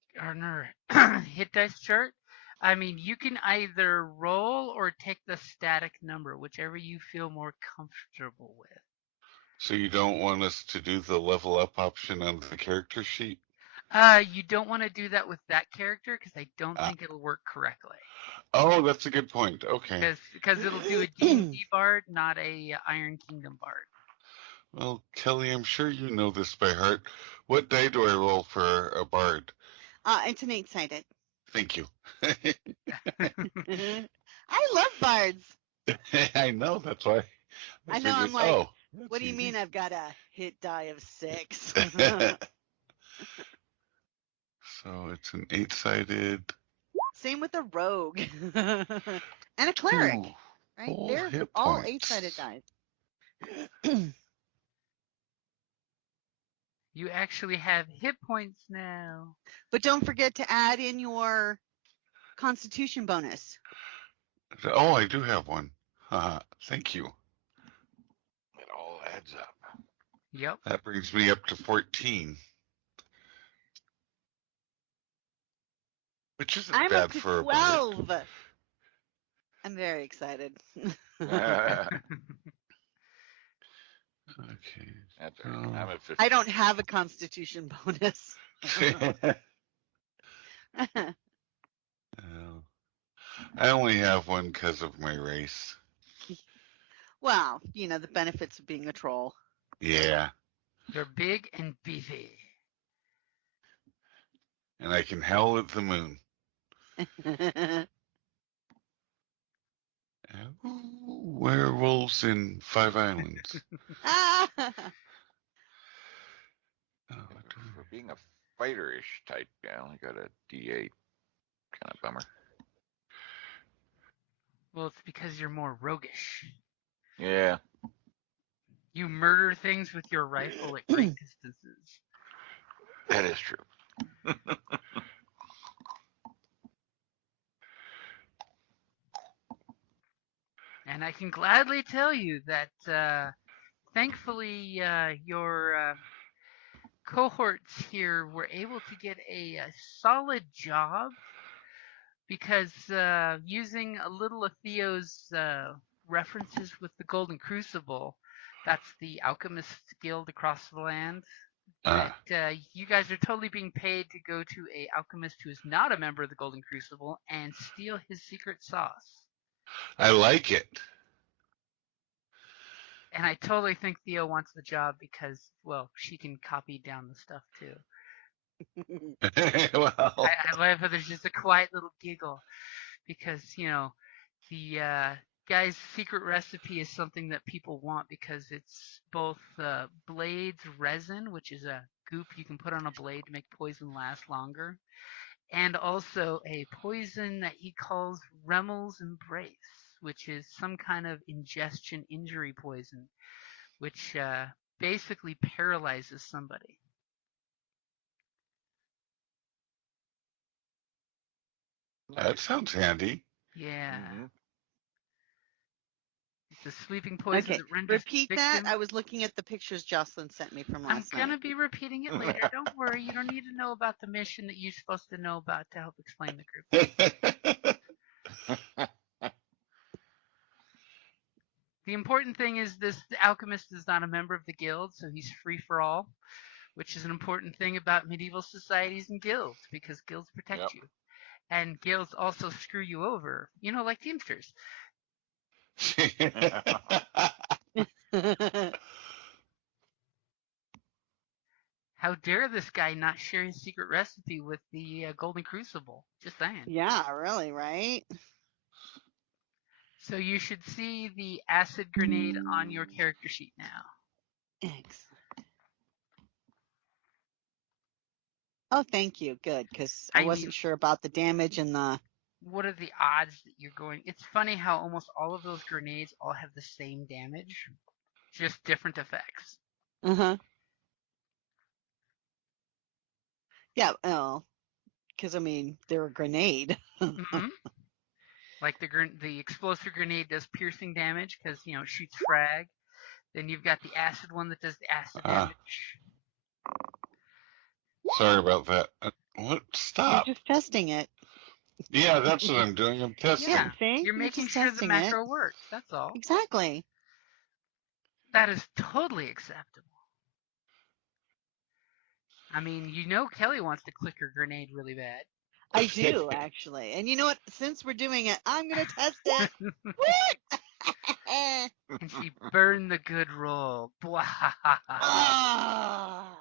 hit dice chart. I mean, you can either roll or take the static number, whichever you feel more comfortable with. So you don't want us to do the level up option on the character sheet? You don't want to do that with that character because I don't think it'll work correctly. Oh, that's a good point. Okay. Because it'll do a D&D bard, not a Iron Kingdom bard. Well, Kelly, I'm sure you know this by heart. What die do I roll for a bard? It's an 8-sided. Thank you. I love bards. I know, that's why. I know, figured, I'm like, oh, what do you easy. mean I've got a hit die of 6? So it's an 8-sided. Same with a rogue. And a cleric. Ooh, Right? full They're hit all points. 8-sided dice. You actually have hit points now. But don't forget to add in your constitution bonus. Oh, I do have one. Thank you. It all adds up. Yep. That brings me up to 14. Which isn't I'm up bad to for a bard. 12. I'm very excited. That's Okay. all right. I'm at 15. I don't have a constitution bonus. Oh. I only have one because of my race. Well, you know, the benefits of being a troll. Yeah. You're big and beefy. And I can howl at the moon. Werewolves in 5 Islands. For being a fighter-ish type guy, I only got a D8. Kind of bummer. Well, it's because you're more roguish. Yeah. You murder things with your rifle at great distances. That is true. And I can gladly tell you that, thankfully, your cohorts here were able to get a solid job because using a little of Theo's references with the Golden Crucible, that's the alchemist guild across the land. That you guys are totally being paid to go to a alchemist who is not a member of the Golden Crucible and steal his secret sauce. I like it. And I totally think Theo wants the job because, well, she can copy down the stuff too. Well, I love how there's just a quiet little giggle because, you know, the guy's secret recipe is something that people want because it's both blades resin, which is a goop you can put on a blade to make poison last longer, and also a poison that he calls Remmel's Embrace, which is some kind of ingestion injury poison, which basically paralyzes somebody. that sounds handy. Yeah. Mm-hmm. It's a sleeping poison Okay, that renders repeat the that. victim. I was looking at the pictures Jocelyn sent me from I'm last gonna night. be repeating it later. Don't worry. You don't need to know about the mission that you're supposed to know about to help explain the group. The important thing is this: the alchemist is not a member of the guild, so he's free for all, which is an important thing about medieval societies and guilds because guilds protect Yep. you, and guilds also screw you over. You know, like Teamsters. How dare this guy not share his secret recipe with the Golden Crucible? Just saying. Yeah, really, right? So you should see the acid grenade on your character sheet now. Excellent. Oh, thank you. Good, because I I wasn't mean, sure about the damage and the. what are the odds that you're going? It's funny how almost all of those grenades all have the same damage, just different effects. Uh-huh. Yeah, well, because I mean, they're a grenade. Hmm. Like the explosive grenade does piercing damage because you know it shoots frag. Then you've got the acid one that does the acid damage. Sorry about that. What? You're Stop. just testing it. Yeah, that's what I'm doing. I'm testing. Yeah, See? you're making just sure the testing macro works. That's all. Exactly. That is totally acceptable. I mean, you know Kelly wants to click her grenade really bad. I do, actually. And you know what? Since we're doing it, I'm going to test it. And she burned the good roll. Ah.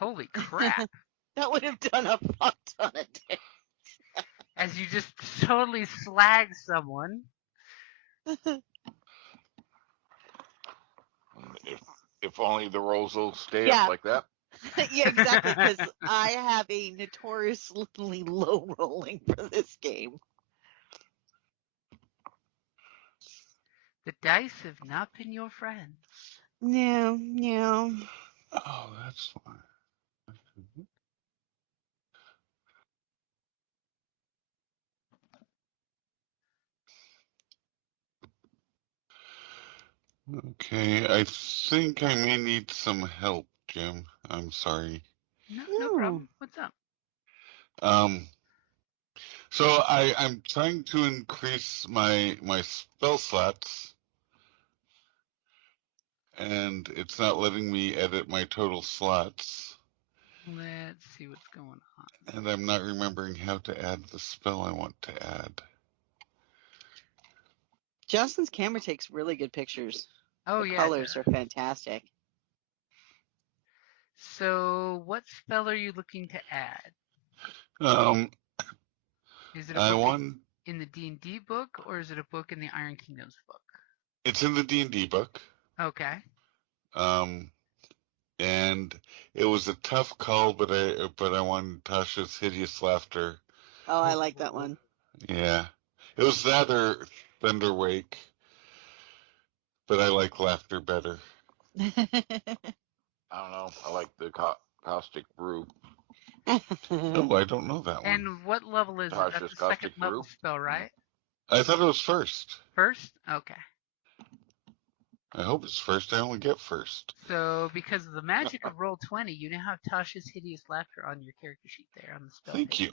Holy crap. That would have done a fuck ton of damage. As you just totally slag someone. If only the rolls will stay Yeah. up like that. Yeah, exactly, because I have a notoriously low rolling for this game. The dice have not been your friends. No, no. Oh, that's fine. Okay, I think I may need some help, Jim. I'm sorry. No problem. What's up? So I'm trying to increase my spell slots, and it's not letting me edit my total slots. Let's see what's going on. And I'm not remembering how to add the spell I want to add. Justin's camera takes really good pictures. Oh, The yeah. colors are fantastic. So, what spell are you looking to add? Is it a I book want. in the D&D book, or is it a book in the Iron Kingdoms book? It's in the D&D book. Okay. And it was a tough call, but I wanted Tasha's hideous laughter. Oh, I like that one. Yeah, it was that or Thunderwake, but I like laughter better. I don't know. I like the caustic brew. Oh, I don't know that one. And what level is it? Tasha's That's the second caustic level brew? spell, right? I thought it was first. First? Okay. I hope it's first. I only get first. So, because of the magic of Roll20, you now have Tasha's hideous laughter on your character sheet there on the spell Thank page. you.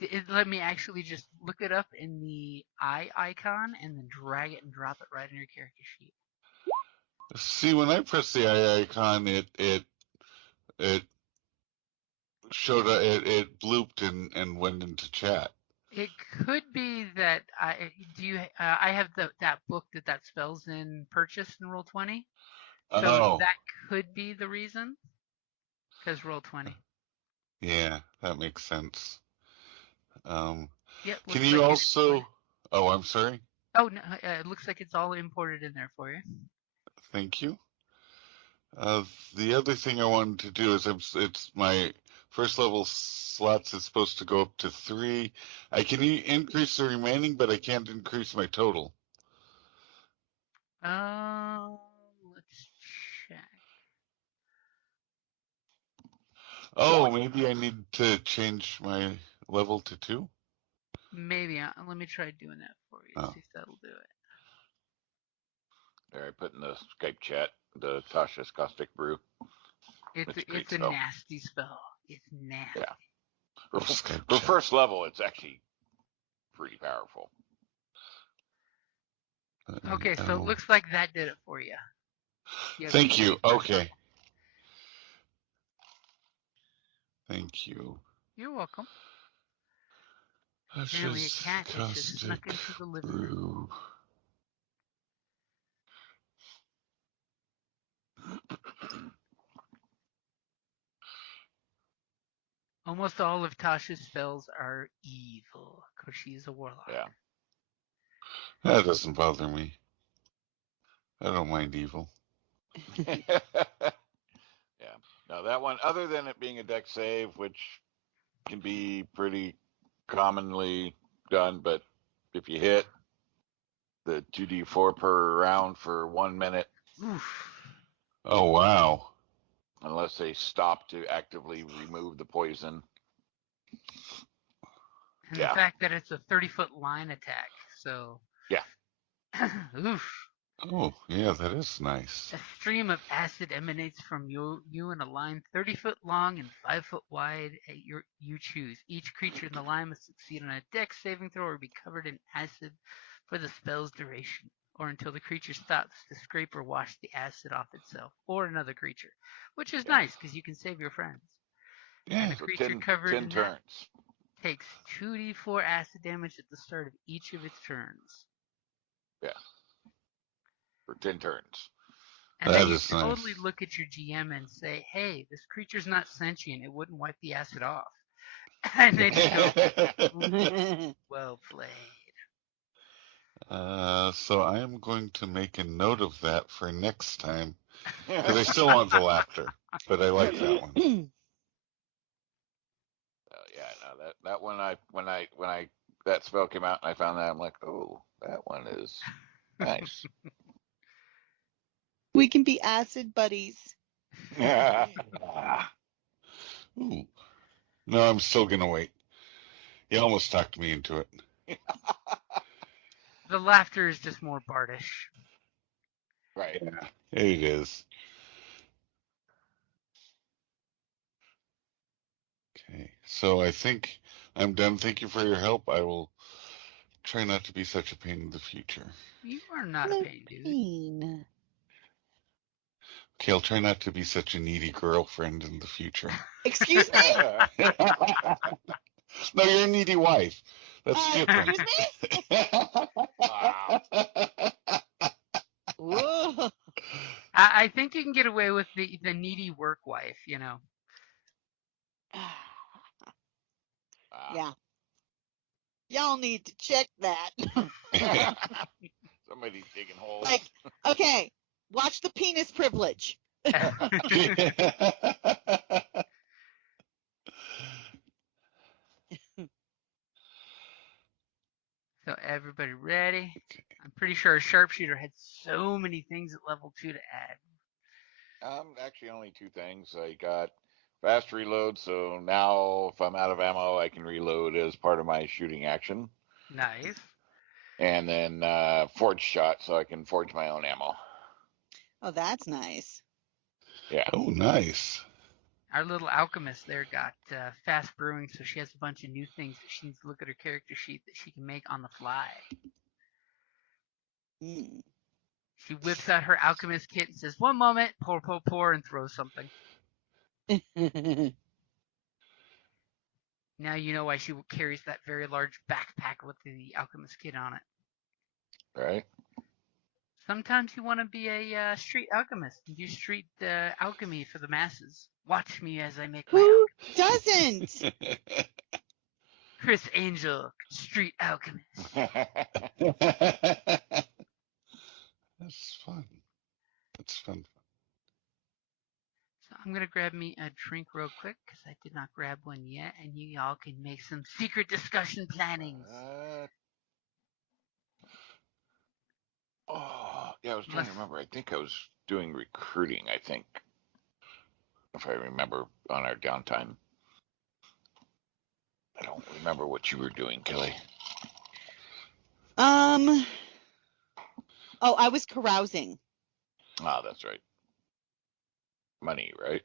It let me actually just look it up in the eye icon and then drag it and drop it right in your character sheet. See, when I press the eye icon, it showed it blooped and went into chat. It could be that I have that book that spells in purchased in Roll20. So that could be the reason. Because Roll20. Yeah, that makes sense. Yep. Can you also? Oh, I'm sorry. Oh no, it looks like it's all imported in there for you. Thank you. The other thing I wanted to do is it's my first level slots is supposed to go up to 3. I can increase the remaining, but I can't increase my total. Let's check. Oh, maybe I need to change my level to 2? Maybe. Let me try doing that for you. See if that'll do it. There, I put in the Skype chat the Tasha's caustic brew. It's a nasty spell. It's nasty. Yeah. For first level, it's actually pretty powerful. Okay, so it looks like that did it for you. Thank you. Okay. Thank you. You're welcome. That's Apparently a just cat has just snuck into the living room. Almost all of Tasha's spells are evil, because she's a warlock. Yeah. That doesn't bother me. I don't mind evil. Yeah. Now that one, other than it being a deck save, which can be pretty commonly done, but if you hit the 2d4 per round for 1 minute. Oof. Oh, wow. Unless they stop to actively remove the poison. And the fact that it's a 30-foot line attack, so... Yeah. Oof. Oh, yeah, that is nice. A stream of acid emanates from you in a line 30 foot long and 5 foot wide you choose. Each creature in the line must succeed on a dex saving throw or be covered in acid for the spell's duration, or until the creature stops to scrape or wash the acid off itself or another creature, which is nice because you can save your friends. Yeah. And a creature covered 10 in turns. that takes 2d4 acid damage at the start of each of its turns. Yeah. For 10 turns. And then you totally look at your GM and say, hey, this creature's not sentient. It wouldn't wipe the acid off. And they go, well played. So I am going to make a note of that for next time. Because I still want the laughter, but I like that one. Yeah, no, that one when that spell came out and I found that, I'm like, oh, that one is nice. We can be acid buddies. Ooh. No, I'm still going to wait. You almost talked me into it. The laughter is just more bardish. Right. Yeah, it is. Okay, so I think I'm done. Thank you for your help. I will try not to be such a pain in the future. You are not a No pain, dude. pain. Okay, I'll try not to be such a needy girlfriend in the future. Excuse me? No, you're a needy wife. That's different. Excuse me? Wow. Whoa. I think you can get away with the needy work wife, you know. Wow. Yeah. Y'all need to check that. Somebody's digging holes. Like, okay, watch the penis privilege. So everybody ready? I'm pretty sure a sharpshooter had so many things at level 2 to add. Actually, only 2 things. I got fast reload, so now if I'm out of ammo, I can reload as part of my shooting action. Nice. And then forge shot, so I can forge my own ammo. Oh, that's nice. Yeah. Oh, nice. Our little alchemist there got fast brewing, so she has a bunch of new things that she needs to look at her character sheet that she can make on the fly. Mm. She whips out her alchemist kit and says, "1 moment, pour, pour, pour," and throws something. Now you know why she carries that very large backpack with the alchemist kit on it. Right? Sometimes you want to be a street alchemist and do street alchemy for the masses. Watch me as I make my Who alchemy. doesn't? Chris Angel, street alchemist. That's fun. That's fun. So I'm going to grab me a drink real quick because I did not grab one yet, and you all can make some secret discussion plannings. Yeah, I was trying to remember. I think I was doing recruiting, I think. If I remember on our downtime. I don't remember what you were doing, Kelly. Oh, I was carousing. Ah, that's right. Money, right?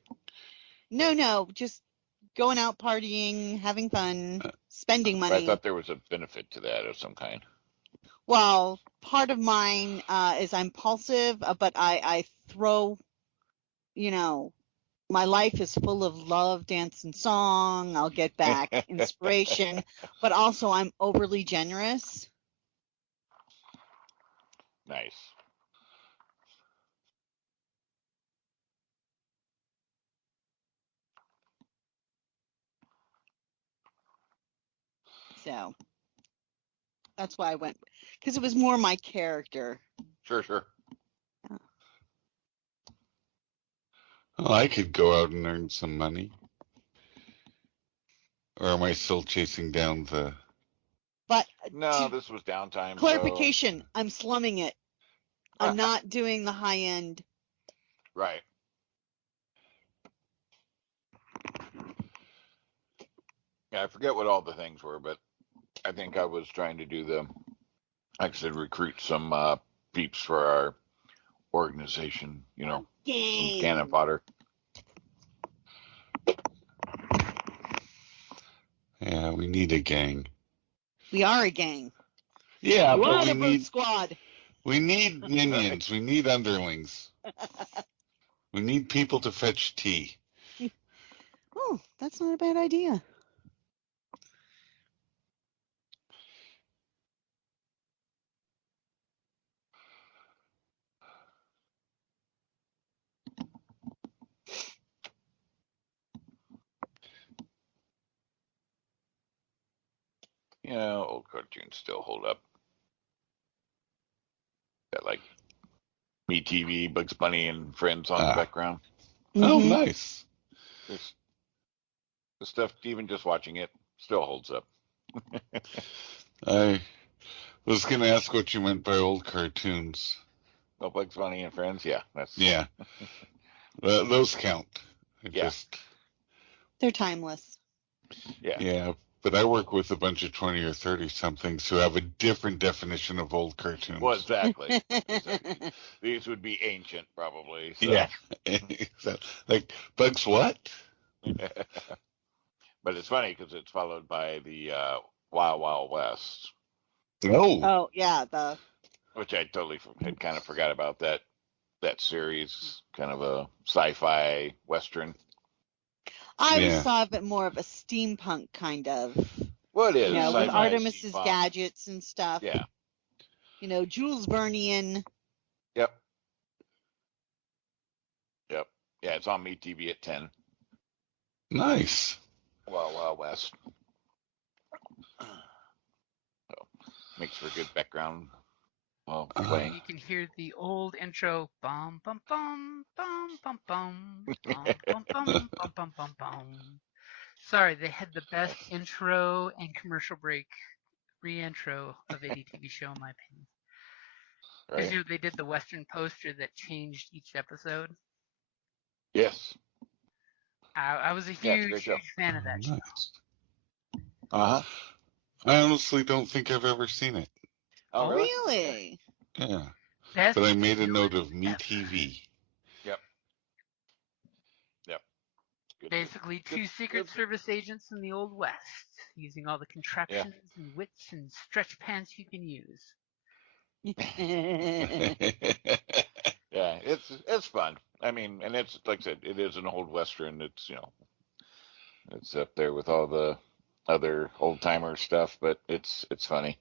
No, just going out partying, having fun, spending I money. thought there was a benefit to that of some kind. Well, part of mine is I'm impulsive, but I throw, my life is full of love, dance, and song. I'll get back inspiration, but also I'm overly generous. Nice. So that's why I went, because it was more my character. Sure. Well, I could go out and earn some money. Or am I still chasing down the... But No, this was downtime. clarification, So... I'm slumming it. I'm not doing the high end. Right. Yeah, I forget what all the things were, but I think I was trying to do like I said, recruit some peeps for our organization, some cannon fodder. Yeah, we need a gang. We are a gang. Yeah, We're but a brute squad. We need minions. We need underlings. We need people to fetch tea. Oh, that's not a bad idea. Old cartoons still hold up. That like Me TV, Bugs Bunny, and Friends on the background. Oh, nice. The stuff, even just watching it, still holds up. I was going to ask what you meant by old cartoons. Oh, Bugs Bunny and Friends, yeah. Yeah. Those count. Yeah. They're timeless. Yeah. Yeah. But I work with a bunch of 20 or 30 somethings who have a different definition of old cartoons. Well, exactly. These would be ancient, probably. So. Yeah. Like, Bugs what? But it's funny because it's followed by the Wild Wild West. Oh. Oh yeah, Which I totally had kind of forgot about that series, kind of a sci-fi western. I always saw it more of a steampunk kind of. Well, it is. You know, with sci-fi, Artemis's steampunk. gadgets and stuff. Yeah. You know, Jules Vernian. Yep. Yeah, it's on MeTV at 10. Nice. Wild Wild West. So, makes for good background while playing. You can hear the old intro. Bum bum bum bum bum bum bum bum bum bum bum bum bum. Sorry, they had the best intro and commercial break re-intro of any TV show, in my opinion. Because Right? they did the Western poster that changed each episode. Yes. I was a huge fan of that show. Nice. Uh-huh. I honestly don't think I've ever seen it. Oh, Really? Yeah. Best But I made a villain note of ever. MeTV. Yep. Good. Basically, two Secret Service agents in the Old West, using all the contraptions and wits and stretch pants you can use. Yeah, it's fun. I mean, and it's like I said, it is an old western. It's it's up there with all the other old timer stuff, but it's funny.